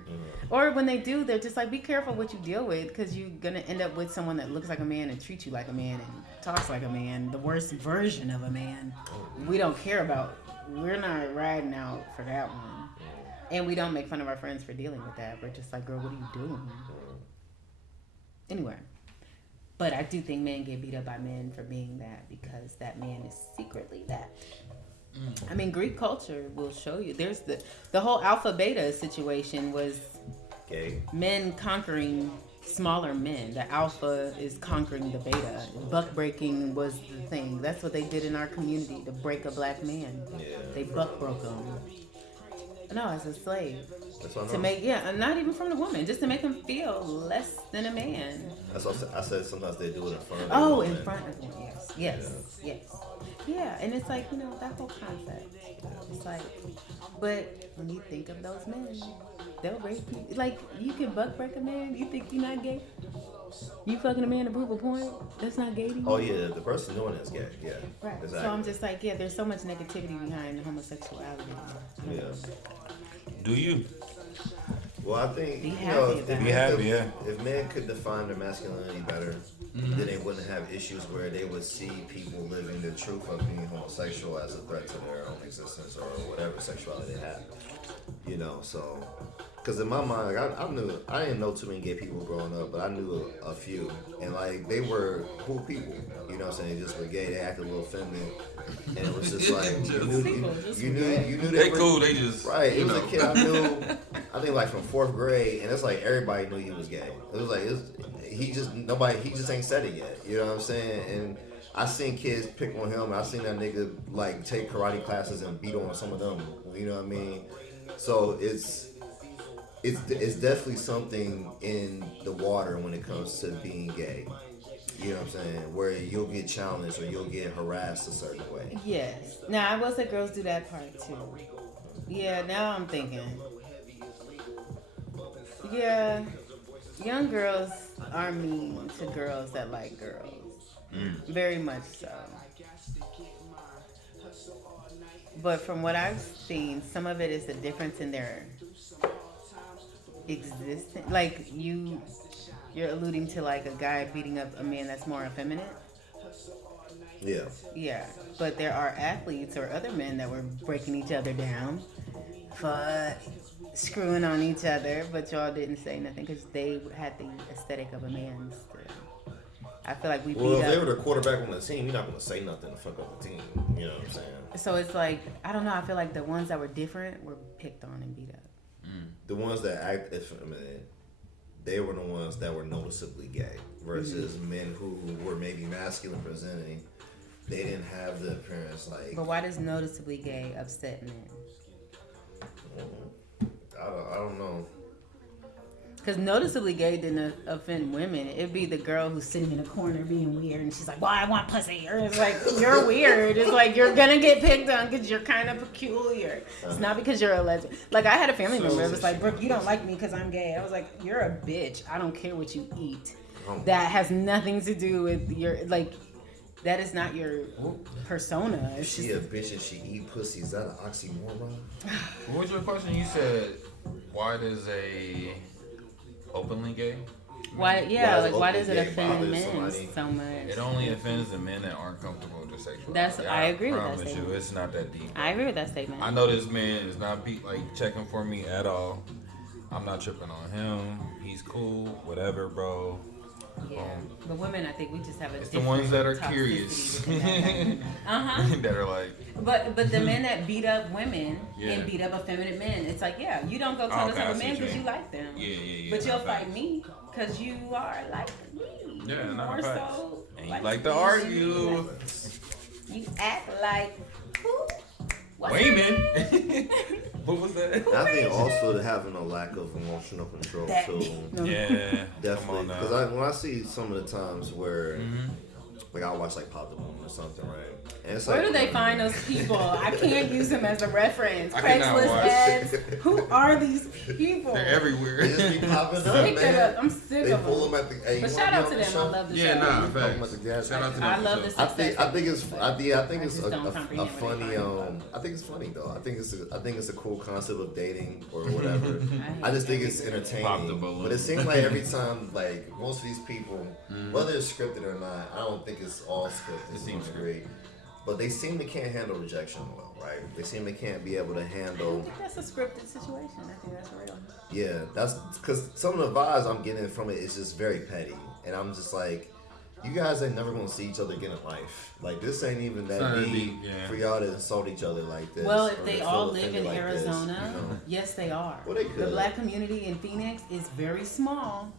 Or when they do, they're just like, be careful what you deal with, because you're going to end up with someone that looks like a man and treats you like a man and talks like a man, the worst version of a man. We don't care about. We're not riding out for that one. And we don't make fun of our friends for dealing with that. We're just like, girl, what are you doing? Anyway. But I do think men get beat up by men for being that, because that man is secretly that. I mean, Greek culture will show you. There's the whole alpha beta situation was Gay. Men conquering smaller men. The alpha is conquering the beta. Buck breaking was the thing. That's what they did in our community to break a black man. Yeah. They buck broke him. No, as a slave. That's what I know. To make, not even from the woman, just to make him feel less than a man. That's what I said. Sometimes they do it in front of. Oh, women. in front of him. Yes. Yeah, and it's like, that whole concept. It's like, but when you think of those men, they'll rape you. Like, you can buck break a man. You think you're not gay? You fucking a man to prove a point? That's not gay to you? Oh yeah, the person doing it is gay. Yeah. Right. Exactly. So I'm just like, there's so much negativity behind homosexuality. Yeah. Do you? Well, I think Be you happy know, about if, it. Be happy, yeah. if men could define their masculinity better, then they wouldn't have issues where they would see people living the truth of being homosexual as a threat to their own existence or whatever sexuality they have. So because in my mind, like I didn't know too many gay people growing up, but I knew a few, and like they were cool people. You know what I'm saying? They just were gay. They acted a little feminine, and it was just like you knew They were cool. They just right. It was a kid I knew. I think like from 4th grade, and it's like everybody knew he was gay. It was like he just ain't said it yet. You know what I'm saying? And I seen kids pick on him. I seen that nigga like take karate classes and beat on some of them. You know what I mean? So it's definitely something in the water when it comes to being gay. You know what I'm saying? Where you'll get challenged or you'll get harassed a certain way. Yes. Now, I will say girls do that part too. Yeah, now I'm thinking. Yeah, young girls are mean to girls that like girls. Very much so. But from what I've seen, some of it is the difference in their existence. Like you're alluding to like a guy beating up a man that's more effeminate. Yeah. Yeah, but there are athletes or other men that were breaking each other down for screwing on each other, but y'all didn't say nothing because they had the aesthetic of a man still. I feel like we beat Well, if up. they were the quarterback on the team, you're not going to say nothing to fuck up the team. You know what I'm saying? So it's like, I don't know, I feel like the ones that were different were picked on and beat up. The ones that act effeminate, they were the ones that were noticeably gay versus men who were maybe masculine presenting. They didn't have the appearance like. But why does noticeably gay upset men? I don't know. Because noticeably gay didn't offend women. It'd be the girl who's sitting in a corner being weird and she's like, well, I want pussy. Or it's like, you're weird. It's like, you're going to get picked on because you're kind of peculiar. It's not because you're a lesbian. Like, I had a family member that was like, Brooke, you don't like me because I'm gay. I was like, you're a bitch. I don't care what you eat. That has nothing to do with your, like, that is not your persona. It's She just, a bitch and she eat pussy. Is that an oxymoron? What was your question? You said, why does a openly gay? why does it gay offend bother men somebody? so much? It only offends the men that aren't comfortable with their sexuality. That's- I agree with that promise statement. you, it's not that deep. I agree with that statement. I know this man is not checking for me at all. I'm not tripping on him. He's cool, whatever, bro. Yeah, but women, I think we just have a It's the different ones that are toxicity curious. within that dynamic. That are like, But the men that beat up women Yeah. and beat up effeminate men, it's like, yeah, you don't go tell Okay, this I other see man what you because you mean. like them. Yeah. But you'll no fight facts. me because you are like me. Yeah, no More facts. so. And you like to argue. You act like who? What's Wayman. What was that? I think also having a lack of emotional control that? too. No. Definitely, Yeah. Come on now. because when I see some of the times where, like, I watch like Pop the Balloon or something, right? And it's Where like, do they find those people? I can't use them as a reference. I cannot Craigslist watch. ads. Who are these people? They're everywhere. They just be popping up, Pick that man. up. I'm sick They of pull them. them at the. Hey, But you shout wanna out be to on them. the I show? love the Yeah, show. nah, Talking facts. about the gas. Shout out to them. I love for this. sure. I think it's I a just don't funny comprehend what I think it's funny though. I think it's a cool concept of dating or whatever. I just think it's Pop the entertaining. balloon. But it seems like every time, like most of these people, whether it's scripted or not, I don't think it's all scripted. It seems great. But they seem they can't handle rejection well, right? They seem they can't be able to I handle. don't think that's a scripted situation. I think that's real. Yeah, that's because some of the vibes I'm getting from it is just very petty, and I'm just like, you guys ain't never gonna see each other again in life. Like this ain't even that Sorry, deep yeah. for y'all to insult each other like this. Well, if or they to all feel live offended in like this, Arizona, you know? yes, they are. Well, they The could. black community in Phoenix is very small.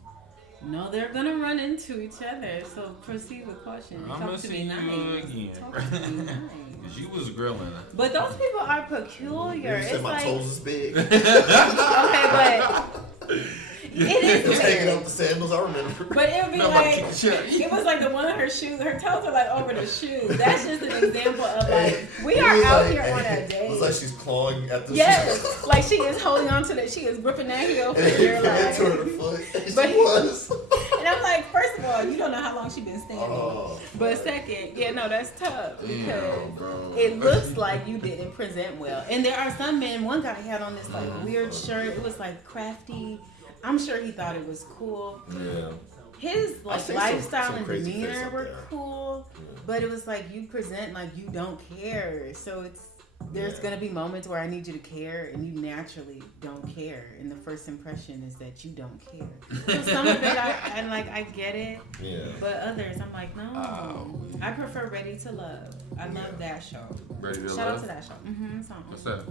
No, they're gonna run into each other. So proceed with caution. I'm Talk gonna to see me you nice. again. Talk to me nice. Cause you was grilling. But those people are peculiar. You said It's my like toes is big. okay, but it is Taking weird. off the sandals, I remember. But it would be No, I'm about to like kick the shit out of you. it was like the one of her shoes. Her toes are like over the shoe. That's just an example of like we It are was out like- here on a It date. looks like she's clawing at the Yes, like she is holding on to that. She is gripping that heel for and dear it to her life. foot. She But- was. And I'm like, first of all, you don't know how long she's been standing. Oh, But second, yeah, no, that's tough because Damn, bro. it looks like you didn't present well. And there are some men. One guy had on this like weird shirt. It was like crafty. I'm sure he thought it was cool. yeah. His like I've seen lifestyle some and crazy fish demeanor up were there. cool, but it was like you present like you don't care. So there's Yeah. gonna be moments where I need you to care, and you naturally don't care. And the first impression is that you don't care. So some of it, I get it, Yeah. but others, I'm like, no. Oh. I prefer Ready to Love. I love that show. Ready to Shout out love? to that show. It's on. What's that?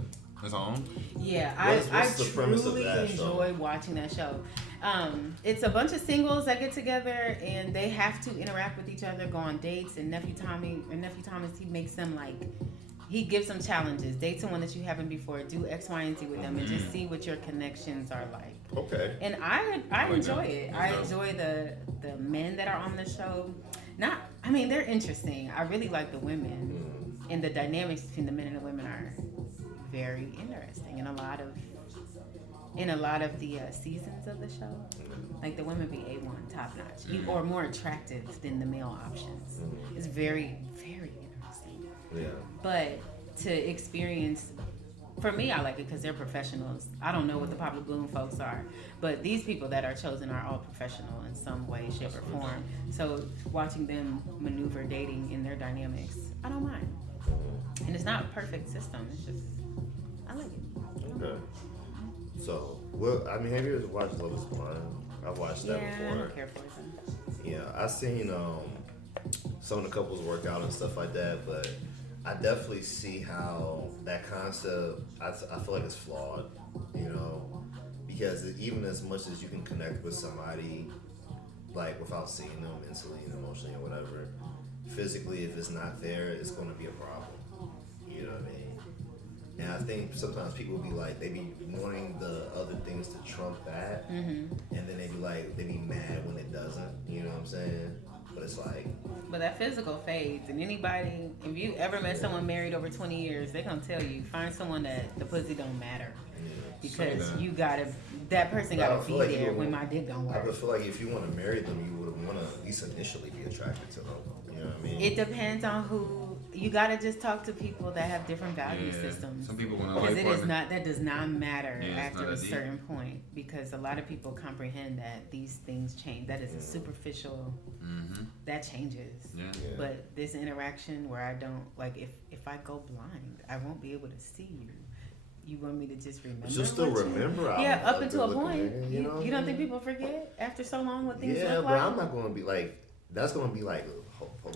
It's on. Yeah, What's the I premise of truly that show? enjoy watching that show. It's a bunch of singles that get together and they have to interact with each other, go on dates. And Nephew Thomas, he makes them like, he gives them challenges. Date someone that you haven't before, do X, Y, and Z with them, and just see what your connections are like. Okay. And I enjoy that. it. That's I dope. enjoy the men that are on the show. They're interesting. I really like the women, and the dynamics between the men and the women are very interesting. And a lot of the seasons of the show, like the women be A1, top notch, or more attractive than the male options. It's very, very interesting. Yeah. But to experience, for me, I like it because they're professionals. I don't know what the Pop Bloom folks are, but these people that are chosen are all professional in some way, shape, or form. So watching them maneuver dating in their dynamics, I don't mind. And it's not a perfect system. It's just, I like it. Okay. So, have you ever watched Love is Blind? I've watched that Yeah, I before. don't care for it. Yeah, I've seen some of the couples work out and stuff like that, but I definitely see how that concept, I feel like it's flawed, because even as much as you can connect with somebody, like without seeing them mentally and emotionally or whatever, physically, if it's not there, it's going to be a problem. You know what I mean? And I think sometimes people be like, they be wanting the other things to trump that, and then they be mad when it doesn't. You know what I'm saying? But it's like, But that physical fades, and anybody, if you ever met someone married over 20 years, they're gonna tell you, find someone that the pussy don't matter. Because Say that. you gotta, that person But I gotta feel be like there you- when my dick don't I work. just feel like if you want to marry them, you would want to at least initially be attracted to them. You know what I mean? It depends on who, you gotta just talk to people that have different value Yeah. systems. Some people want to Because like it is not, that does not matter Yeah, it's after not a that deep. certain point. Because a lot of people comprehend that these things change. That is a superficial, that changes. Yeah. Yeah. But this interaction where I don't, like, if I go blind, I won't be able to see you. You want me to just remember? But you'll still what you- remember. Yeah, I'm up until a good looking point. nigga, You don't think people forget after so long what things Yeah, look but like? I'm not going to be like. That's going to be like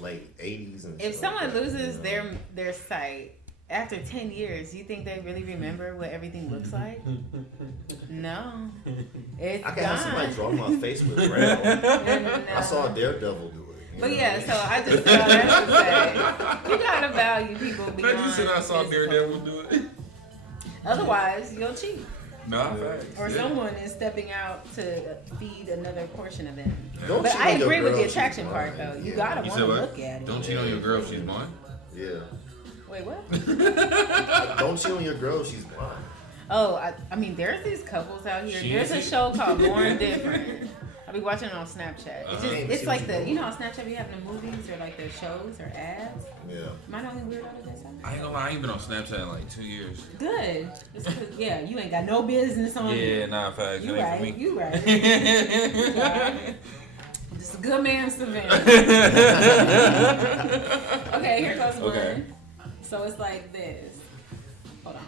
late 80s and. If shit someone like that, loses you know? their sight after 10 years, you think they really remember what everything looks like? No. It's I can have somebody gone. draw my face with brown. No. I saw Daredevil do it. you But know? yeah, so I just feel that to say, you gotta value people But beyond you said I saw physical. Daredevil do it. Otherwise, you'll cheat. Nah, facts. Or Yeah. someone is stepping out to feed another portion of them. Don't But cheat I on your agree with girl the if she's attraction part, blind. though. You Yeah. gotta You want said to what? look at it. Don't cheat on your girl if she's blind. Yeah. Wait, what? Don't cheat on your girl if she's blind. Oh, I mean, there's these couples out here. There's a show called Born Different. I'll be watching it on Snapchat. It's, just, it's like the, you know, on Snapchat we have the movies or like the shows or ads. Yeah. Am I the only weirdo to this? I ain't gonna lie, I ain't been on Snapchat in like 2 years. Good. It's 'cause, yeah, you ain't got no business on Yeah, it. nah, facts. You It ain't right. for me. You right. You right. Just a good man, Savannah. Okay, here goes one. Okay. So it's like this. Hold on.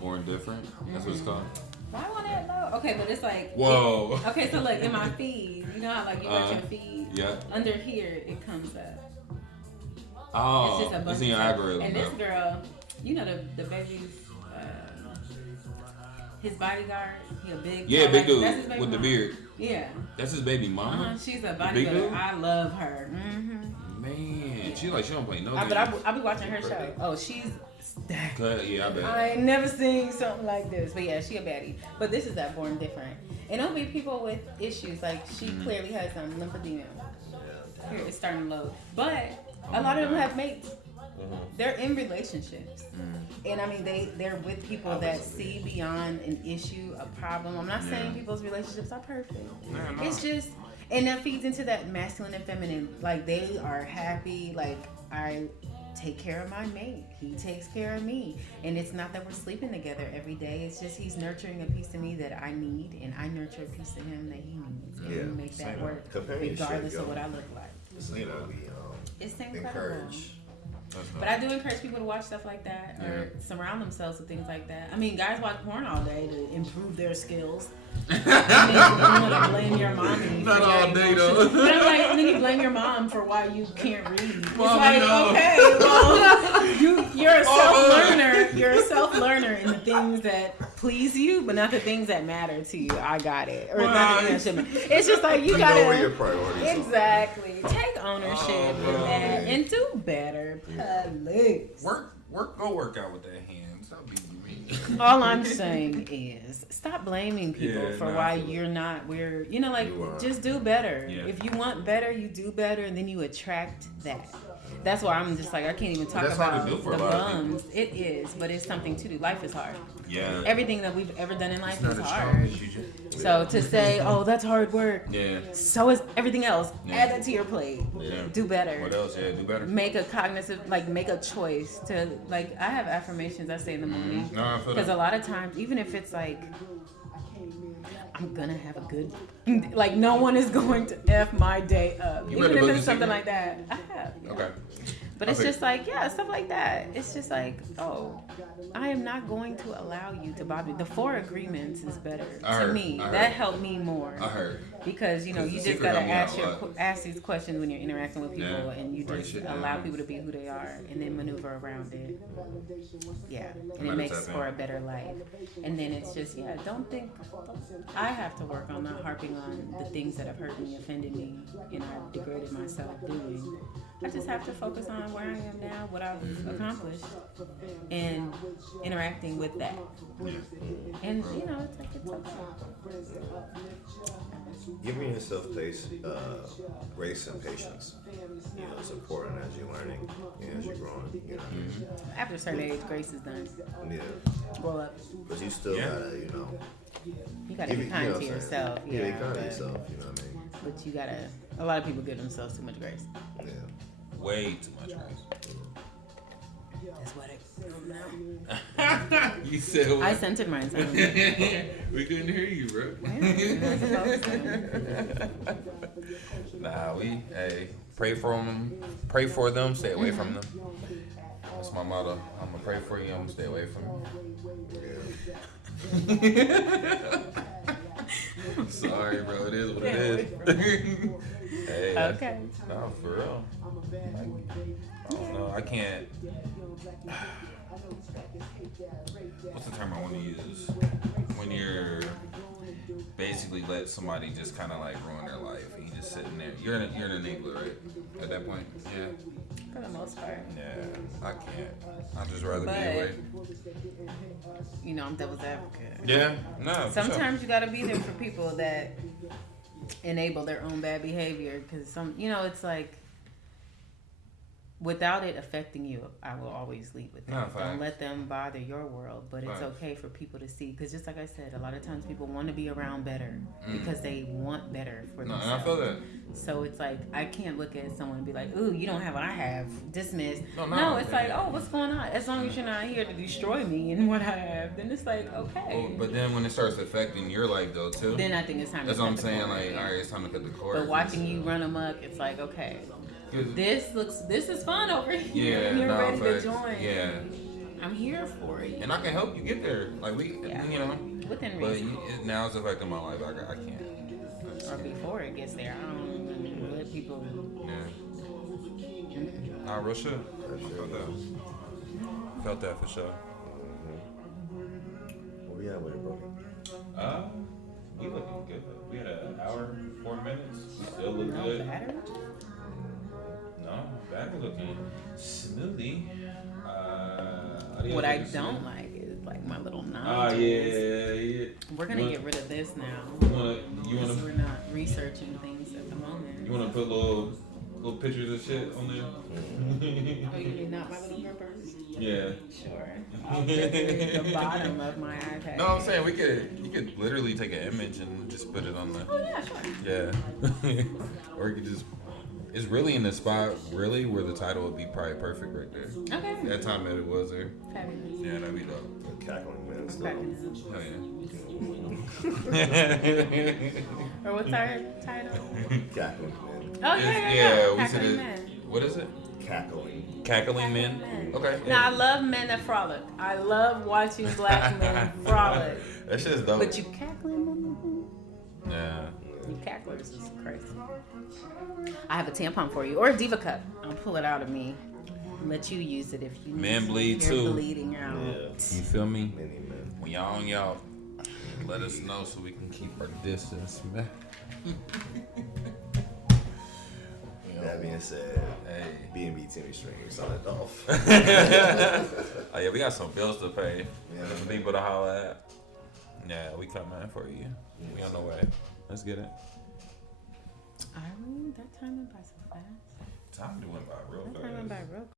Born different. That's what it's called. Why won't it load? Okay, but it's like. Whoa. Okay, so like in my feed, you know how like you watch your feed? Yeah. Under here, it comes up. Oh, It's just a bunch it's in your of stuff. algorithm. And this girl, you know the baby's, his bodyguard, he a big. Yeah, big dude that's his baby with the mama. beard. Yeah. That's his baby mama. She's a big dude? bodyguard. I love her. Mm-hmm. Man, she don't play no games. But I be watching her show. Oh, she's stacked. Yeah, I bet. I ain't never seen something like this. But yeah, she a baddie. But this is that Born Different. And it'll be people with issues. Like, she clearly has lymphedema. Here, it's starting to load. But a lot of them have mates. They're in relationships. And I mean, they're with people that see beyond an issue, a problem. I'm not saying people's relationships are perfect. No. It's just, and that feeds into that masculine and feminine. Like, they are happy. Like, I take care of my mate. He takes care of me. And it's not that we're sleeping together every day. It's just he's nurturing a piece of me that I need, and I nurture a piece of him that he needs. And we make that work, regardless of what I look like. You know, we It's incredible. encourage. But I do encourage people to watch stuff like that or surround themselves with things like that. I mean, guys watch porn all day to improve their skills. And then you want to blame your mommy. Not for all your day, emotions. though. But I'm like, and then you blame your mom for why you can't read. It's Mommy, like, no. okay, well, you're a self-learner. You're a self-learner in the things that please you, but not the things that matter to you. I got it. Or not the things that should matter. It's just like you gotta know where your priorities are. exactly take ownership in that and do better. Please. Go work out with that hand. Stop beating me. All I'm saying is stop blaming people Yeah, for nah, why I feel you're not where you know, like just do better. Yeah. If you want better, you do better, and then you attract that. That's why I'm just like I can't even talk That's hard about to do for the a lot of bums. It is, but it's something to do. Life is hard. Yeah. Everything that we've ever done in life Not is a hard. challenge, you just- So to say, oh, that's hard work. Yeah. So is everything else. Yeah. Add that to your plate. Yeah. Do better. What else? Yeah, do better. Make a cognitive, like make a choice to, like I have affirmations I say in the morning. No, I feel Because that. a lot of times, even if it's like, I'm gonna have a good, like no one is going to F my day up. You read Even the if book it's The something Secret? like that. I have. Yeah. Okay. But it's just like, yeah, stuff like that. It's just like, oh, I am not going to allow you to bother me. The 4 agreements is better I to heard, me. I heard. That helped me more. I heard. Because, you know, 'Cause you The just Secret gotta helped me out a lot. ask these questions when you're interacting with people, Yeah. and you Write just shit down. allow people to be who they are, and then maneuver around it. Yeah, and it Gotta makes tap for a in. better life. And then it's just, yeah, don't think. I have to work on not harping on the things that have hurt me, offended me, and I've degraded myself doing. I just have to focus on where I am now, what I've accomplished, and interacting with that. And you know, it's okay. Giving yourself grace and patience. You know, it's important as you're learning, as you're growing. You know, After a certain age, grace is done. yeah. Grow up. But you still Yeah. gotta, You gotta be kind to yourself. Yeah, be kind to but- yourself. You know what I mean? But you gotta. A lot of people give themselves too much grace. Yeah. Way too much grace. That's what it. You said what? I centered myself. We couldn't hear you, bro. Nah, hey, pray for them, stay away from them. That's my motto. I'm gonna pray for you, I'm gonna stay away from you. I'm sorry, bro. It is what it is. Hey, Okay. no, for real. I don't know. I can't. What's the term I want to use? When you're basically let somebody just kind of like ruin their life, and you just sitting there. You're an enabler, right? At that point, yeah. For the most part. Yeah, I can't. I'd just rather But- be away. You know, I'm devil's advocate. Yeah, no. for sure. Sometimes you gotta be there for people that enable their own bad behavior, because it's like without it affecting you, I will always lead with No, that. facts. Don't let them bother your world, but it's Facts. okay for people to see, because just like I said, a lot of times people want to be around better because they want better for No, and themselves. I feel that. So it's like I can't look at someone and be like, "Ooh, you don't have what I have." Dismiss. No, It's like, "Oh, what's going on?" As long as you're not here to destroy me and what I have, then it's like, okay. But then when it starts affecting your life, though, too. Then I think it's time. That's to what I'm cut the saying. cord. Like, all right, it's time to cut the cord. But watching you run amok, it's like, okay, 'Cause- this is fun over here. Yeah, and you're no, ready to facts. join. Yeah. I'm here for it. And I can help you get there. Like we, Yeah. you know. Within But reason. now it's affecting my life. I can't. Or before it gets there. I don't let people. Yeah. Nah, real shit. Felt that for sure. Where we at with it, bro? We looking good. We had an hour, 4 minutes. We still look No good. battery? No, back looking smoothly. What I don't like is like my little nine. Yeah. We're gonna get rid of this now. You wanna Because we're not researching things at the moment. you wanna put little pictures of shit on there? Oh, you mean not my little grippers? Yeah. Sure. I'll put the bottom of my iPad. No, I'm saying you could literally take an image and just put it on the. Oh yeah, sure. Yeah. Or you could just. It's really in the spot, really, where the title would be probably perfect right there. Okay. That time that it was there. Fabulous. Yeah, that'd be dope. The Cackling man still. Cracking Hell Or what's our title? Cackling man. Oh yeah. we said Cackling it. men. What is it? Cackling. Cackling men. Okay. Now I love men that frolic. I love watching black men frolic. That shit's dope. But you cackling them? Yeah. You cacklers is crazy. I have a tampon for you, or a diva cup. I'll pull it out of me. Let you use it if you Men bleed you're too. bleeding out. Yeah. You feel me? Many men. When y'all on y'all, let us know so we can keep our distance, man. That being said, Hey. B&B Timmy String signed off. Oh yeah, we got some bills to pay. Yeah. Some people to holler at. Yeah, we coming for you. We on the way. Let's get it. Are we? That time went by so fast. Time went by real That time went by fast. real